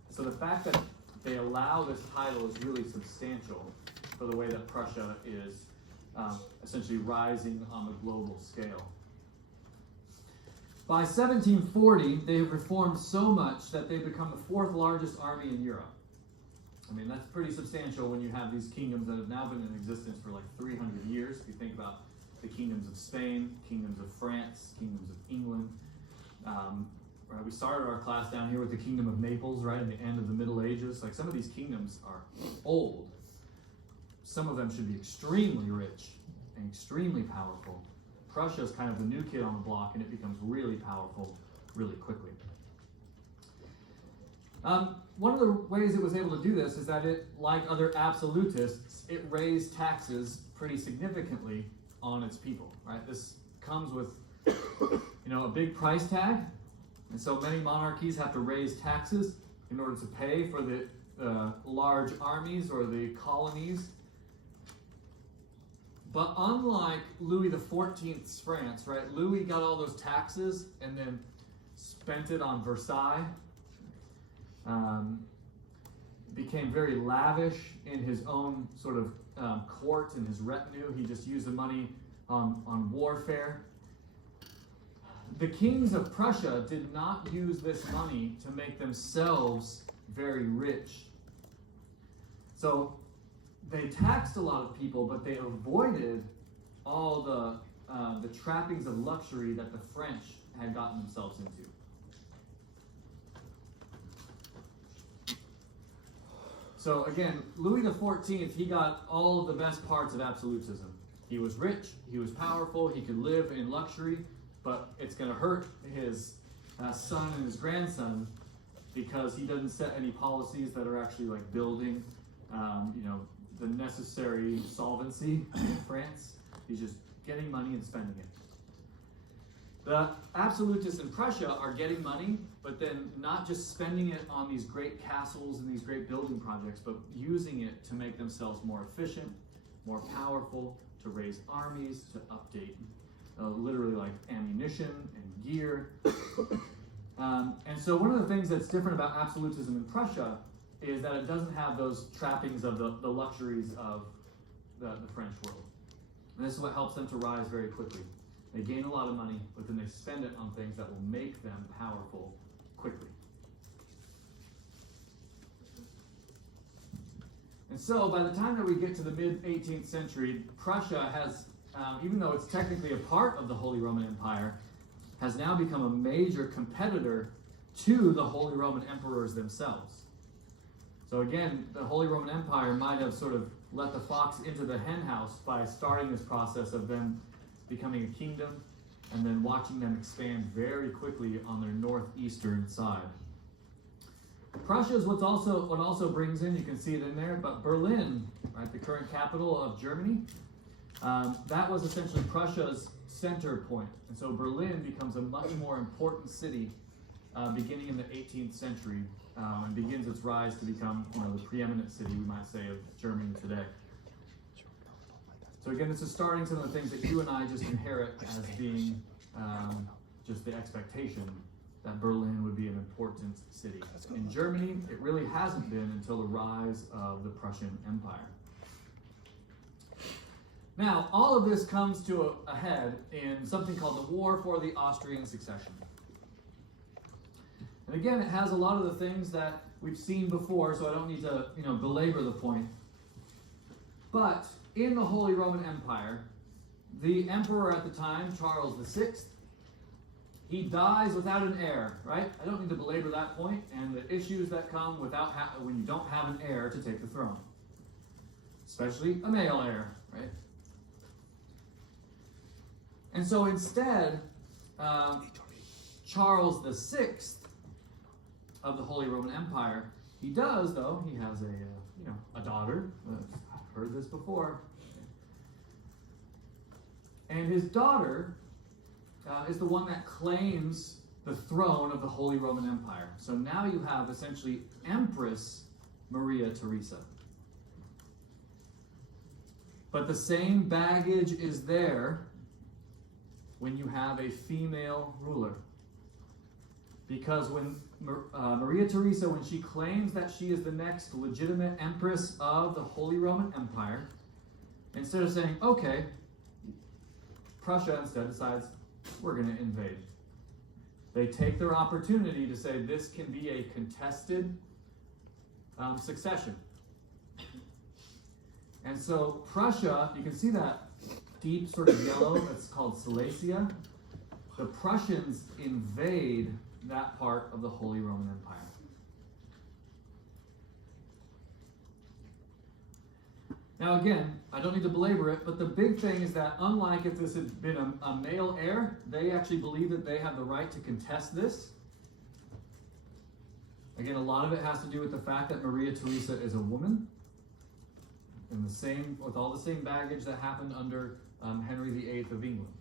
So the fact that they allow this title is really substantial for the way that Prussia is essentially rising on the global scale. By 1740, they have reformed so much that they've become the fourth largest army in Europe. I mean, that's pretty substantial when you have these kingdoms that have now been in existence for like 300 years. If you think about the kingdoms of Spain, kingdoms of France, kingdoms of England. Right, we started our class down here with the kingdom of Naples, right, in the end of the Middle Ages. Like, some of these kingdoms are old. Some of them should be extremely rich and extremely powerful. Prussia is kind of the new kid on the block, and it becomes really powerful really quickly. One of the ways it was able to do this is that it, like other absolutists, it raised taxes pretty significantly on its people, right? This comes with, a big price tag, and so many monarchies have to raise taxes in order to pay for the large armies or the colonies. But unlike Louis XIV's France, right? Louis got all those taxes and then spent it on Versailles. Became very lavish in his own sort of court and his retinue. He just used the money on warfare. The kings of Prussia did not use this money to make themselves very rich. So they taxed a lot of people, but they avoided all the trappings of luxury that the French had gotten themselves into. So again, Louis XIV, he got all of the best parts of absolutism. He was rich, he was powerful, he could live in luxury, but it's going to hurt his son and his grandson because he doesn't set any policies that are actually like building, the necessary solvency in France. He's just getting money and spending it. The absolutists in Prussia are getting money, but then not just spending it on these great castles and these great building projects, but using it to make themselves more efficient, more powerful, to raise armies, to update literally like ammunition and gear. And so one of the things that's different about absolutism in Prussia is that it doesn't have those trappings of the luxuries of the French world. And this is what helps them to rise very quickly. They gain a lot of money, but then they spend it on things that will make them powerful quickly. And so by the time that we get to the mid-18th century, Prussia has, even though it's technically a part of the Holy Roman Empire, has now become a major competitor to the Holy Roman emperors themselves. So again, the Holy Roman Empire might have sort of let the fox into the henhouse by starting this process of them becoming a kingdom and then watching them expand very quickly on their northeastern side. Prussia is what also brings in, you can see it in there, but Berlin, right, the current capital of Germany, that was essentially Prussia's center point. And so Berlin becomes a much more important city beginning in the 18th century and begins its rise to become the preeminent city, we might say, of Germany today. So again, this is starting some of the things that you and I just inherit as being just the expectation that Berlin would be an important city. In Germany, it really hasn't been until the rise of the Prussian Empire. Now, all of this comes to a head in something called the War for the Austrian Succession. And again, it has a lot of the things that we've seen before, so I don't need to, belabor the point. But in the Holy Roman Empire, the emperor at the time, Charles VI, he dies without an heir, right? I don't need to belabor that point and the issues that come without when you don't have an heir to take the throne, especially a male heir, right? And so instead, Charles VI of the Holy Roman Empire, he does, though, he has a daughter. I've heard this before. And his daughter is the one that claims the throne of the Holy Roman Empire. So now you have essentially Empress Maria Theresa. But the same baggage is there when you have a female ruler. Because when Maria Theresa, when she claims that she is the next legitimate empress of the Holy Roman Empire, instead of saying, okay, Prussia instead decides, we're going to invade. They take their opportunity to say this can be a contested succession. And so Prussia, you can see that deep sort of yellow, that's called Silesia. The Prussians invade that part of the Holy Roman Empire. Now again, I don't need to belabor it, but the big thing is that unlike if this had been a male heir, they actually believe that they have the right to contest this. Again, a lot of it has to do with the fact that Maria Theresa is a woman, and with all the same baggage that happened under Henry VIII of England.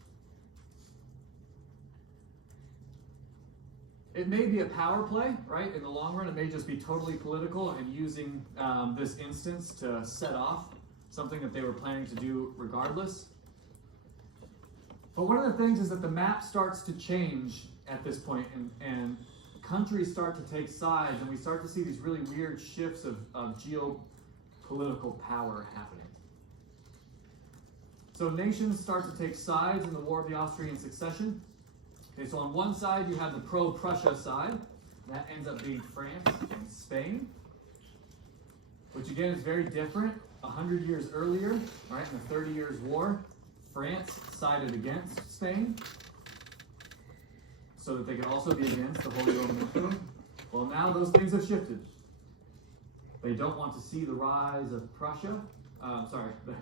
It may be a power play, right? In the long run, it may just be totally political and using this instance to set off something that they were planning to do regardless. But one of the things is that the map starts to change at this point, and countries start to take sides, and we start to see these really weird shifts of geopolitical power happening. So nations start to take sides in the War of the Austrian Succession. Okay, so on one side you have the pro-Prussia side. That ends up being France and Spain, which again is very different. 100 years earlier, right, in the 30 Years' War, France sided against Spain so that they could also be against the Holy Roman Emperor. Well, now those things have shifted. They don't want to see the rise of Prussia.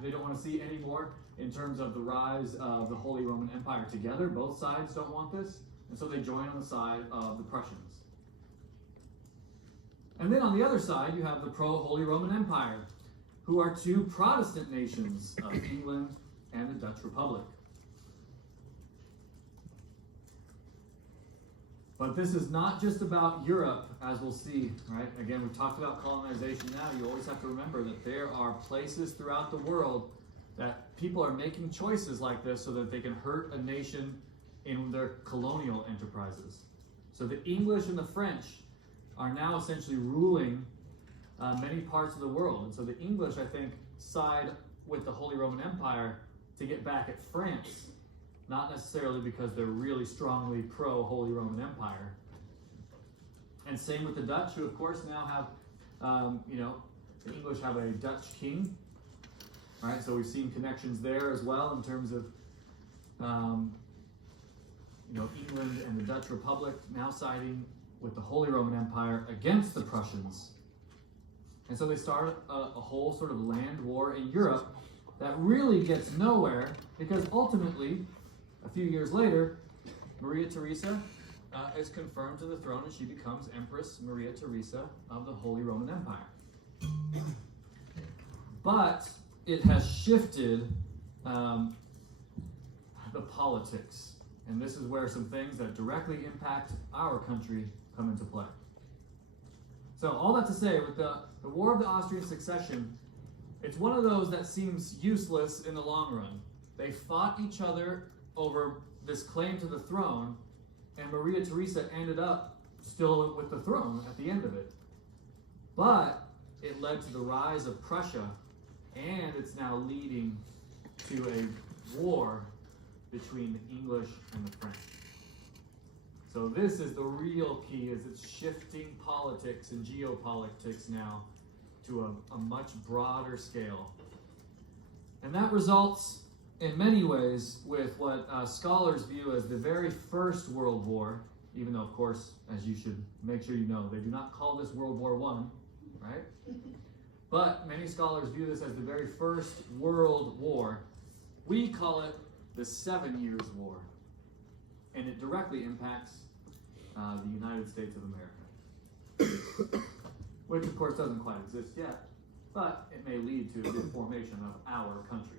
They don't want to see any more in terms of the rise of the Holy Roman Empire together. Both sides don't want this, and so they join on the side of the Prussians. And then on the other side, you have the pro-Holy Roman Empire, who are two Protestant nations of England and the Dutch Republic. But this is not just about Europe, as we'll see, right? Again, we've talked about colonization now. You always have to remember that there are places throughout the world that people are making choices like this so that they can hurt a nation in their colonial enterprises. So the English and the French are now essentially ruling many parts of the world. And so the English, I think, side with the Holy Roman Empire to get back at France, not necessarily because they're really strongly pro-Holy Roman Empire. And same with the Dutch, who of course now have, the English have a Dutch king, right? So we've seen connections there as well in terms of, England and the Dutch Republic now siding with the Holy Roman Empire against the Prussians. And so they start a whole sort of land war in Europe that really gets nowhere because ultimately, a few years later, Maria Theresa is confirmed to the throne and she becomes Empress Maria Theresa of the Holy Roman Empire. But it has shifted the politics. And this is where some things that directly impact our country come into play. So all that to say, with the War of the Austrian Succession, it's one of those that seems useless in the long run. They fought each other over this claim to the throne, and Maria Theresa ended up still with the throne at the end of it. But it led to the rise of Prussia, and it's now leading to a war between the English and the French. So this is the real key, is it's shifting politics and geopolitics now to a much broader scale. And that results in many ways with what scholars view as the very first World War, even though, of course, as you should make sure you know, they do not call this World War I, right? But many scholars view this as the very first World War. We call it the 7 Years' War, and it directly impacts the United States of America, which of course doesn't quite exist yet, but it may lead to the formation of our country.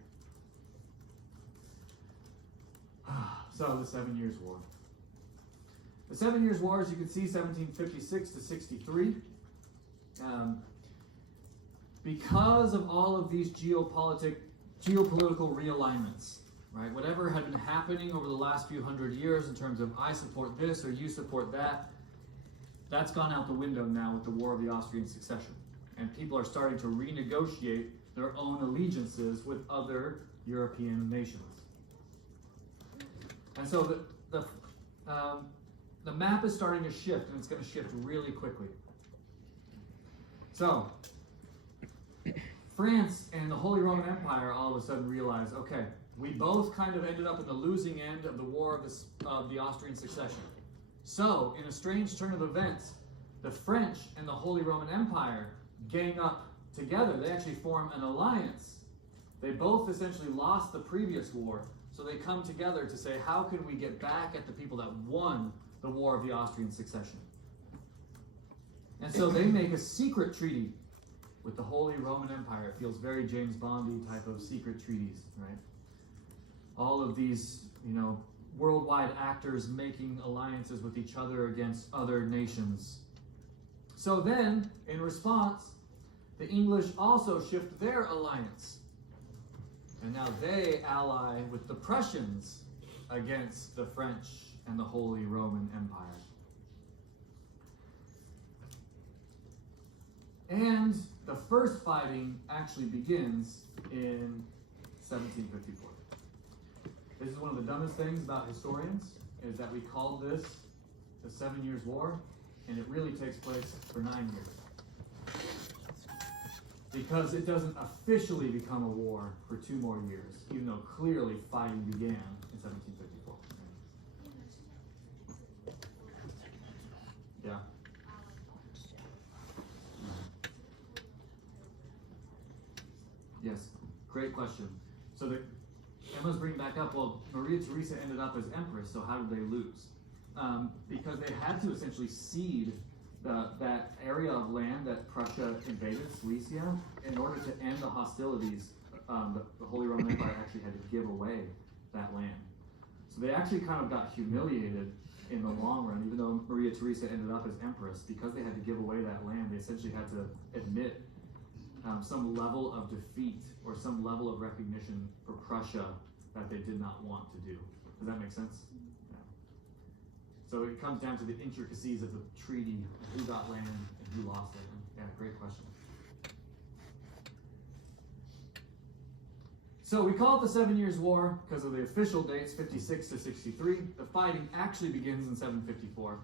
So the 7 Years' War. The 7 Years' War, as you can see, 1756 to 63. Because of all of these geopolitical realignments, right? Whatever had been happening over the last few hundred years in terms of I support this or you support that, that's gone out the window now with the War of the Austrian Succession. And people are starting to renegotiate their own allegiances with other European nations. And so the map is starting to shift, and it's going to shift really quickly. So, France and the Holy Roman Empire all of a sudden realize, okay, we both kind of ended up in the losing end of the War of the Austrian Succession. So, in a strange turn of events, the French and the Holy Roman Empire gang up together. They actually form an alliance. They both essentially lost the previous war, so they come together to say, how can we get back at the people that won the War of the Austrian Succession? And so they make a secret treaty with the Holy Roman Empire. It feels very James Bondy type of secret treaties, right? All of these, worldwide actors making alliances with each other against other nations. So then, in response, the English also shift their alliance. And now they ally with the Prussians against the French and the Holy Roman Empire. And the first fighting actually begins in 1754. This is one of the dumbest things about historians, is that we called this the 7 Years' War, and it really takes place for 9 years. Because it doesn't officially become a war for 2 more years, even though clearly fighting began in 1754. Yeah. Yes, great question. So Emma's bringing back up, well, Maria Theresa ended up as empress, so how did they lose? Because they had to essentially cede that area of land that Prussia invaded, Silesia, in order to end the hostilities. The Holy Roman Empire actually had to give away that land. So they actually kind of got humiliated in the long run, even though Maria Theresa ended up as empress. Because they had to give away that land, they essentially had to admit some level of defeat or some level of recognition for Prussia that they did not want to do. Does that make sense? Yeah. So it comes down to the intricacies of the treaty, who got land and who lost it. Yeah, great question. So we call it the 7 Years' War because of the official dates, 56 to 63. The fighting actually begins in 1754.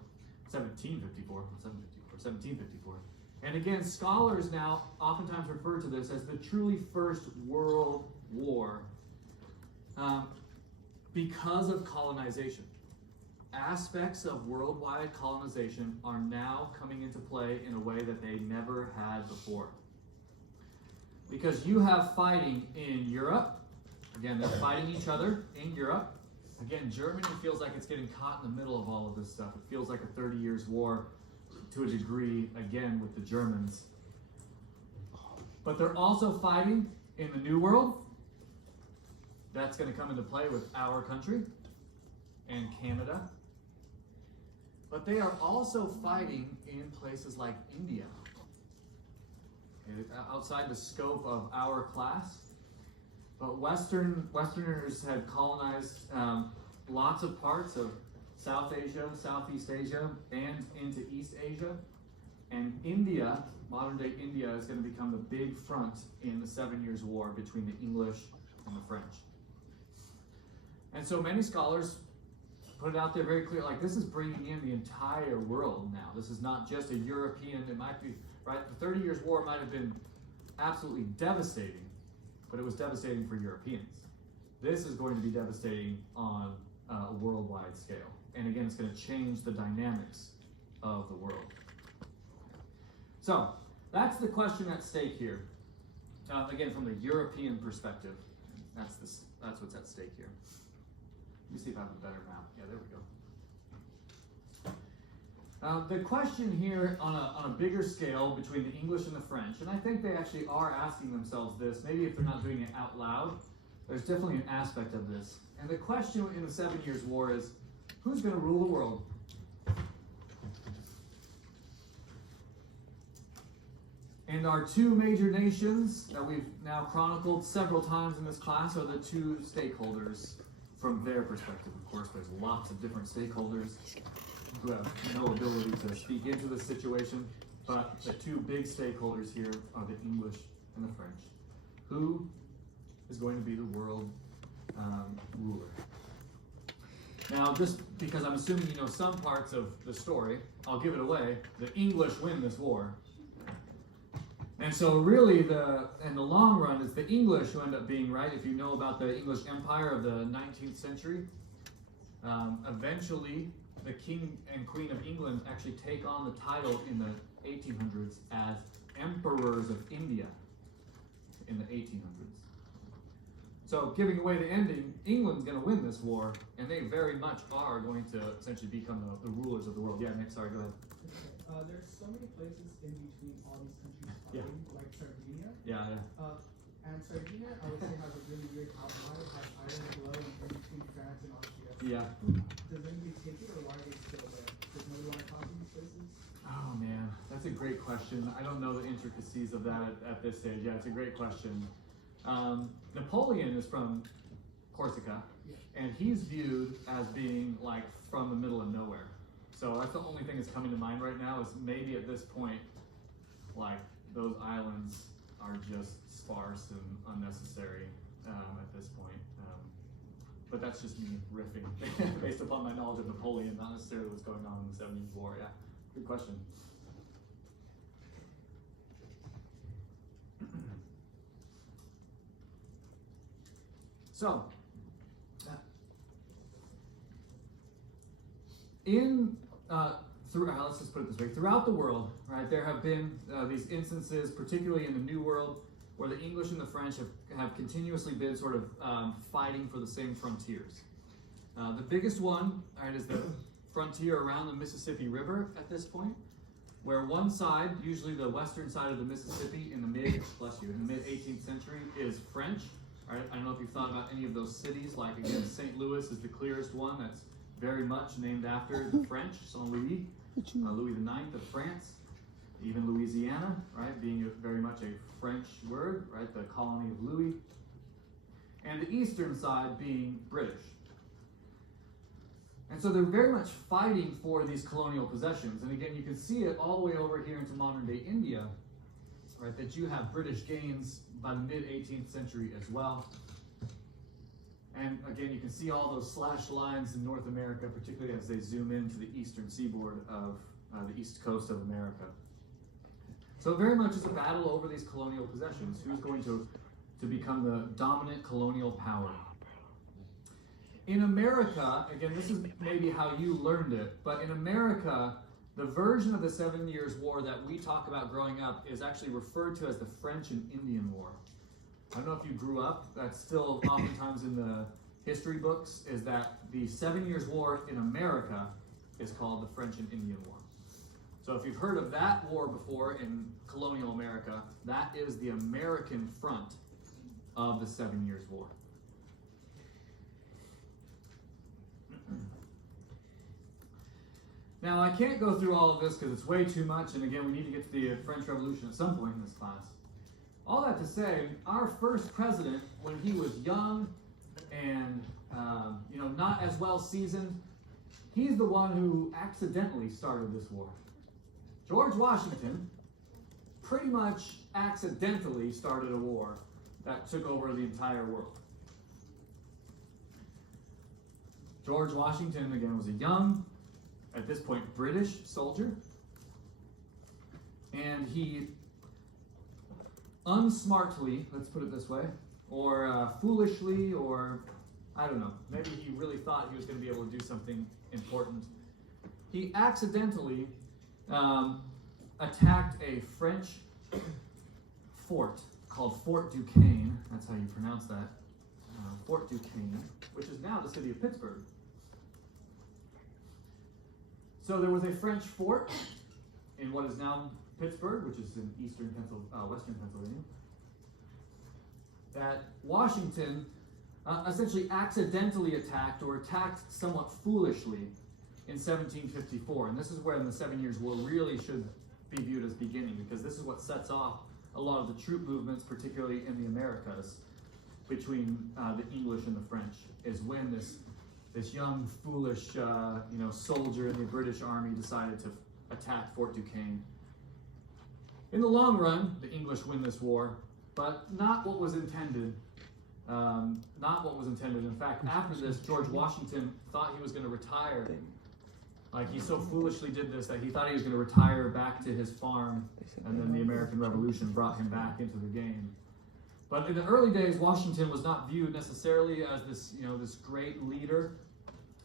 And again, scholars now oftentimes refer to this as the truly first world war because of colonization. Aspects of worldwide colonization are now coming into play in a way that they never had before. Because you have fighting in Europe. Again, they're fighting each other in Europe. Again, Germany feels like it's getting caught in the middle of all of this stuff. It feels like a 30 Years' War to a degree, again, with the Germans. But they're also fighting in the New World. That's going to come into play with our country and Canada. But they are also fighting in places like India. Outside the scope of our class. But Westerners had colonized lots of parts of South Asia, Southeast Asia, and into East Asia. And India, modern-day India, is going to become the big front in the 7 Years' War between the English and the French. And so many scholars put it out there very clear, like this is bringing in the entire world now. This is not just a European, it might be, right? The 30 Years' War might have been absolutely devastating, but it was devastating for Europeans. This is going to be devastating on a worldwide scale. And again, it's going to change the dynamics of the world. So, that's the question at stake here. Again, from the European perspective, that's what's at stake here. Let me see if I have a better map. Yeah, there we go. The question here on a bigger scale between the English and the French, and I think they actually are asking themselves this, maybe if they're not doing it out loud, there's definitely an aspect of this. And the question in the 7 Years' War is, who's going to rule the world? And our two major nations that we've now chronicled several times in this class are the two stakeholders from their perspective. Of course, there's lots of different stakeholders who have no ability to speak into the situation, but the two big stakeholders here are the English and the French. Who is going to be the world ruler? Now, just because I'm assuming you know some parts of the story, I'll give it away. The English win this war. And so really, in the long run, it's the English who end up being right. If you know about the English Empire of the 19th century, eventually the King and Queen of England actually take on the title in the 1800s as Emperors of India in the 1800s. So giving away the ending, England's going to win this war, and they very much are going to essentially become the rulers of the world. Yeah, Nick, sorry, go ahead. There's so many places in between all these countries fighting, like Sardinia. Yeah. And Sardinia, I would say, has a really weird outline. It has island below and in between France and Austria. Yeah. Does anybody take it, or why are they still there? Does nobody want to copy these places? Oh man, that's a great question. I don't know the intricacies of that at this stage. Yeah, it's a great question. Napoleon is from Corsica, and he's viewed as being like from the middle of nowhere. So that's the only thing that's coming to mind right now is maybe at this point, like those islands are just sparse and unnecessary at this point. But that's just me riffing based upon my knowledge of Napoleon, not necessarily what's going on in the 7 Years' War. Yeah, good question. So, let's just put it this way, throughout the world, right, there have been these instances, particularly in the New World, where the English and the French have continuously been sort of fighting for the same frontiers. The biggest one, right, is the frontier around the Mississippi River at this point, where one side, usually the western side of the Mississippi in the mid 18th century, is French. Right? I don't know if you've thought about any of those cities, like again, St. Louis is the clearest one that's very much named after the French, Saint Louis, Louis IX of France, even Louisiana, right, being very much a French word, right, the colony of Louis, and the eastern side being British. And so they're very much fighting for these colonial possessions. And again, you can see it all the way over here into modern day India, right, that you have British gains by the mid 18th century as well. And again, you can see all those slashed lines in North America, particularly as they zoom into the eastern seaboard of the east coast of America. So very much is a battle over these colonial possessions. Who's going to become the dominant colonial power? In America, again, this is maybe how you learned it, but in America, the version of the 7 Years' War that we talk about growing up is actually referred to as the French and Indian War. I don't know if you grew up, that's still oftentimes in the history books, is that the 7 Years' War in America is called the French and Indian War. So if you've heard of that war before in colonial America, that is the American front of the 7 Years' War. Now, I can't go through all of this because it's way too much, and again, we need to get to the French Revolution at some point in this class. All that to say, our first president, when he was young and not as well seasoned, he's the one who accidentally started this war. George Washington pretty much accidentally started a war that took over the entire world. George Washington, again, was a young, at this point, British soldier, and he unsmartly, let's put it this way, or foolishly, or I don't know, maybe he really thought he was going to be able to do something important. He accidentally attacked a French fort called Fort Duquesne. That's how you pronounce that. Fort Duquesne, which is now the city of Pittsburgh. So there was a French fort in what is now Pittsburgh, which is in western Pennsylvania, that Washington essentially accidentally attacked, or attacked somewhat foolishly, in 1754. And this is where the 7 Years' War really should be viewed as beginning, because this is what sets off a lot of the troop movements, particularly in the Americas, between the English and the French, is when this young, foolish soldier in the British Army decided to attack Fort Duquesne. In the long run, the English win this war, but not what was intended. Not what was intended. In fact, after this, George Washington thought he was going to retire. Like, he so foolishly did this that he thought he was going to retire back to his farm, and then the American Revolution brought him back into the game. But in the early days, Washington was not viewed necessarily as this great leader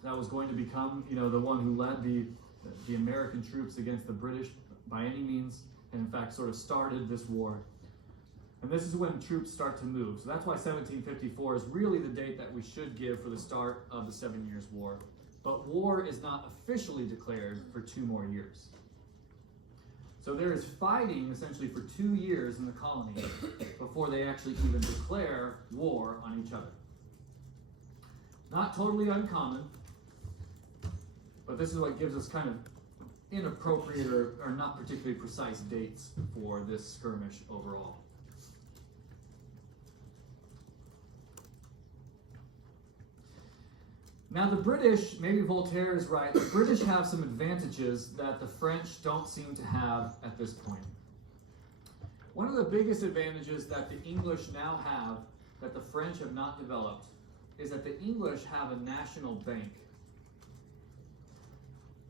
that was going to become, the one who led the American troops against the British by any means, and in fact sort of started this war. And this is when troops start to move. So that's why 1754 is really the date that we should give for the start of the 7 Years' War. But war is not officially declared for 2 more years. So there is fighting essentially for 2 years in the colony before they actually even declare war on each other. Not totally uncommon, but this is what gives us kind of inappropriate or not particularly precise dates for this skirmish overall. Now the British, maybe Voltaire is right, the British have some advantages that the French don't seem to have at this point. One of the biggest advantages that the English now have that the French have not developed is that the English have a national bank.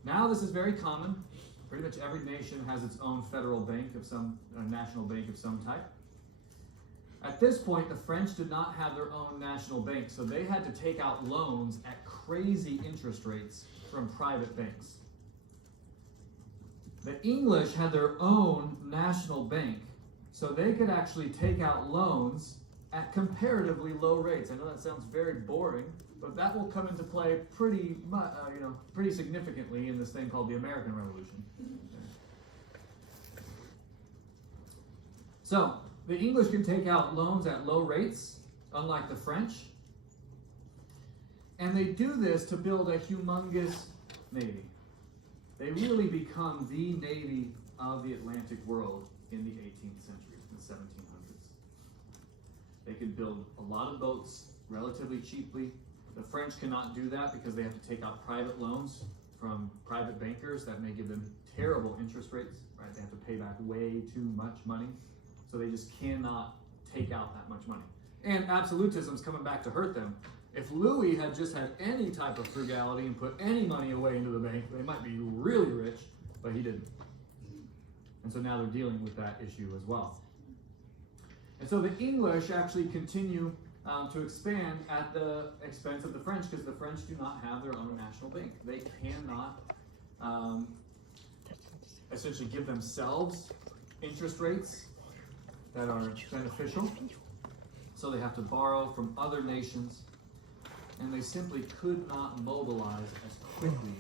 Now this is very common. Pretty much every nation has its own federal bank of some, national bank of some type. At this point, the French did not have their own national bank, so they had to take out loans at crazy interest rates from private banks. The English had their own national bank, so they could actually take out loans at comparatively low rates. I know that sounds very boring, but that will come into play pretty significantly in this thing called the American Revolution. So, the English can take out loans at low rates, unlike the French. And they do this to build a humongous navy. They really become the navy of the Atlantic world in the 18th century, in the 1700s. They could build a lot of boats relatively cheaply. The French cannot do that because they have to take out private loans from private bankers that may give them terrible interest rates, right? They have to pay back way too much money. So they just cannot take out that much money. And absolutism's coming back to hurt them. If Louis had just had any type of frugality and put any money away into the bank, they might be really rich, but he didn't. And so now they're dealing with that issue as well. And so the English actually continue to expand at the expense of the French, because the French do not have their own national bank. They cannot essentially give themselves interest rates that are beneficial. So they have to borrow from other nations, and they simply could not mobilize as quickly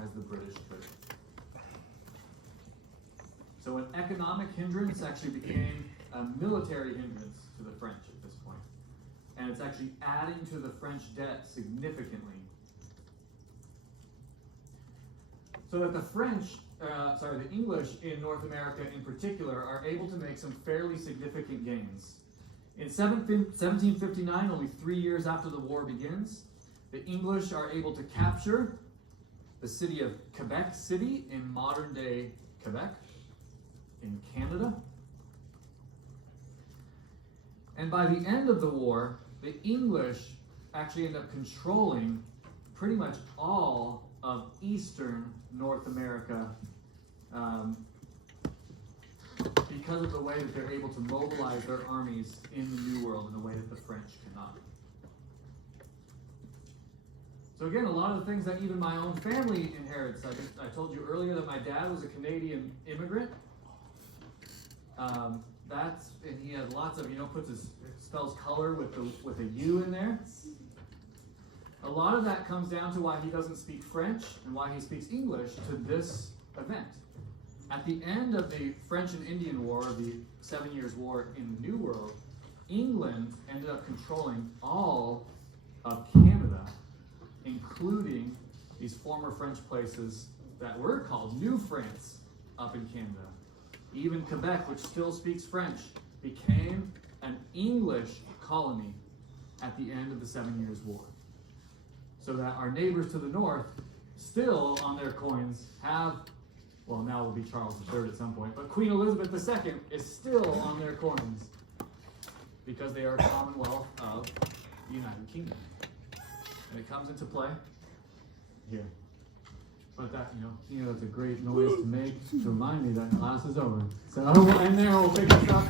as the British could. So an economic hindrance actually became a military hindrance to the French at this point. And it's actually adding to the French debt significantly. So that the English in North America in particular are able to make some fairly significant gains. In 1759, only 3 years after the war begins, the English are able to capture the city of Quebec City in modern-day Quebec in Canada. And by the end of the war, the English actually end up controlling pretty much all of eastern North America, because of the way that they're able to mobilize their armies in the New World in a way that the French cannot. So again, a lot of the things that even my own family inherits. I told you earlier that my dad was a Canadian immigrant. And he had lots of, spells color with a U in there. A lot of that comes down to why he doesn't speak French and why he speaks English to this event. At the end of the French and Indian War, the 7 Years' War in the New World, England ended up controlling all of Canada, including these former French places that were called New France up in Canada. Even Quebec, which still speaks French, became an English colony at the end of the 7 Years' War. So that our neighbors to the north still on their coins have, well, now it will be Charles III at some point, but Queen Elizabeth II is still on their coins because they are a Commonwealth of the United Kingdom. And it comes into play here. But that, that's a great noise to make to remind me that class is over. So I will end there, we'll pick this up.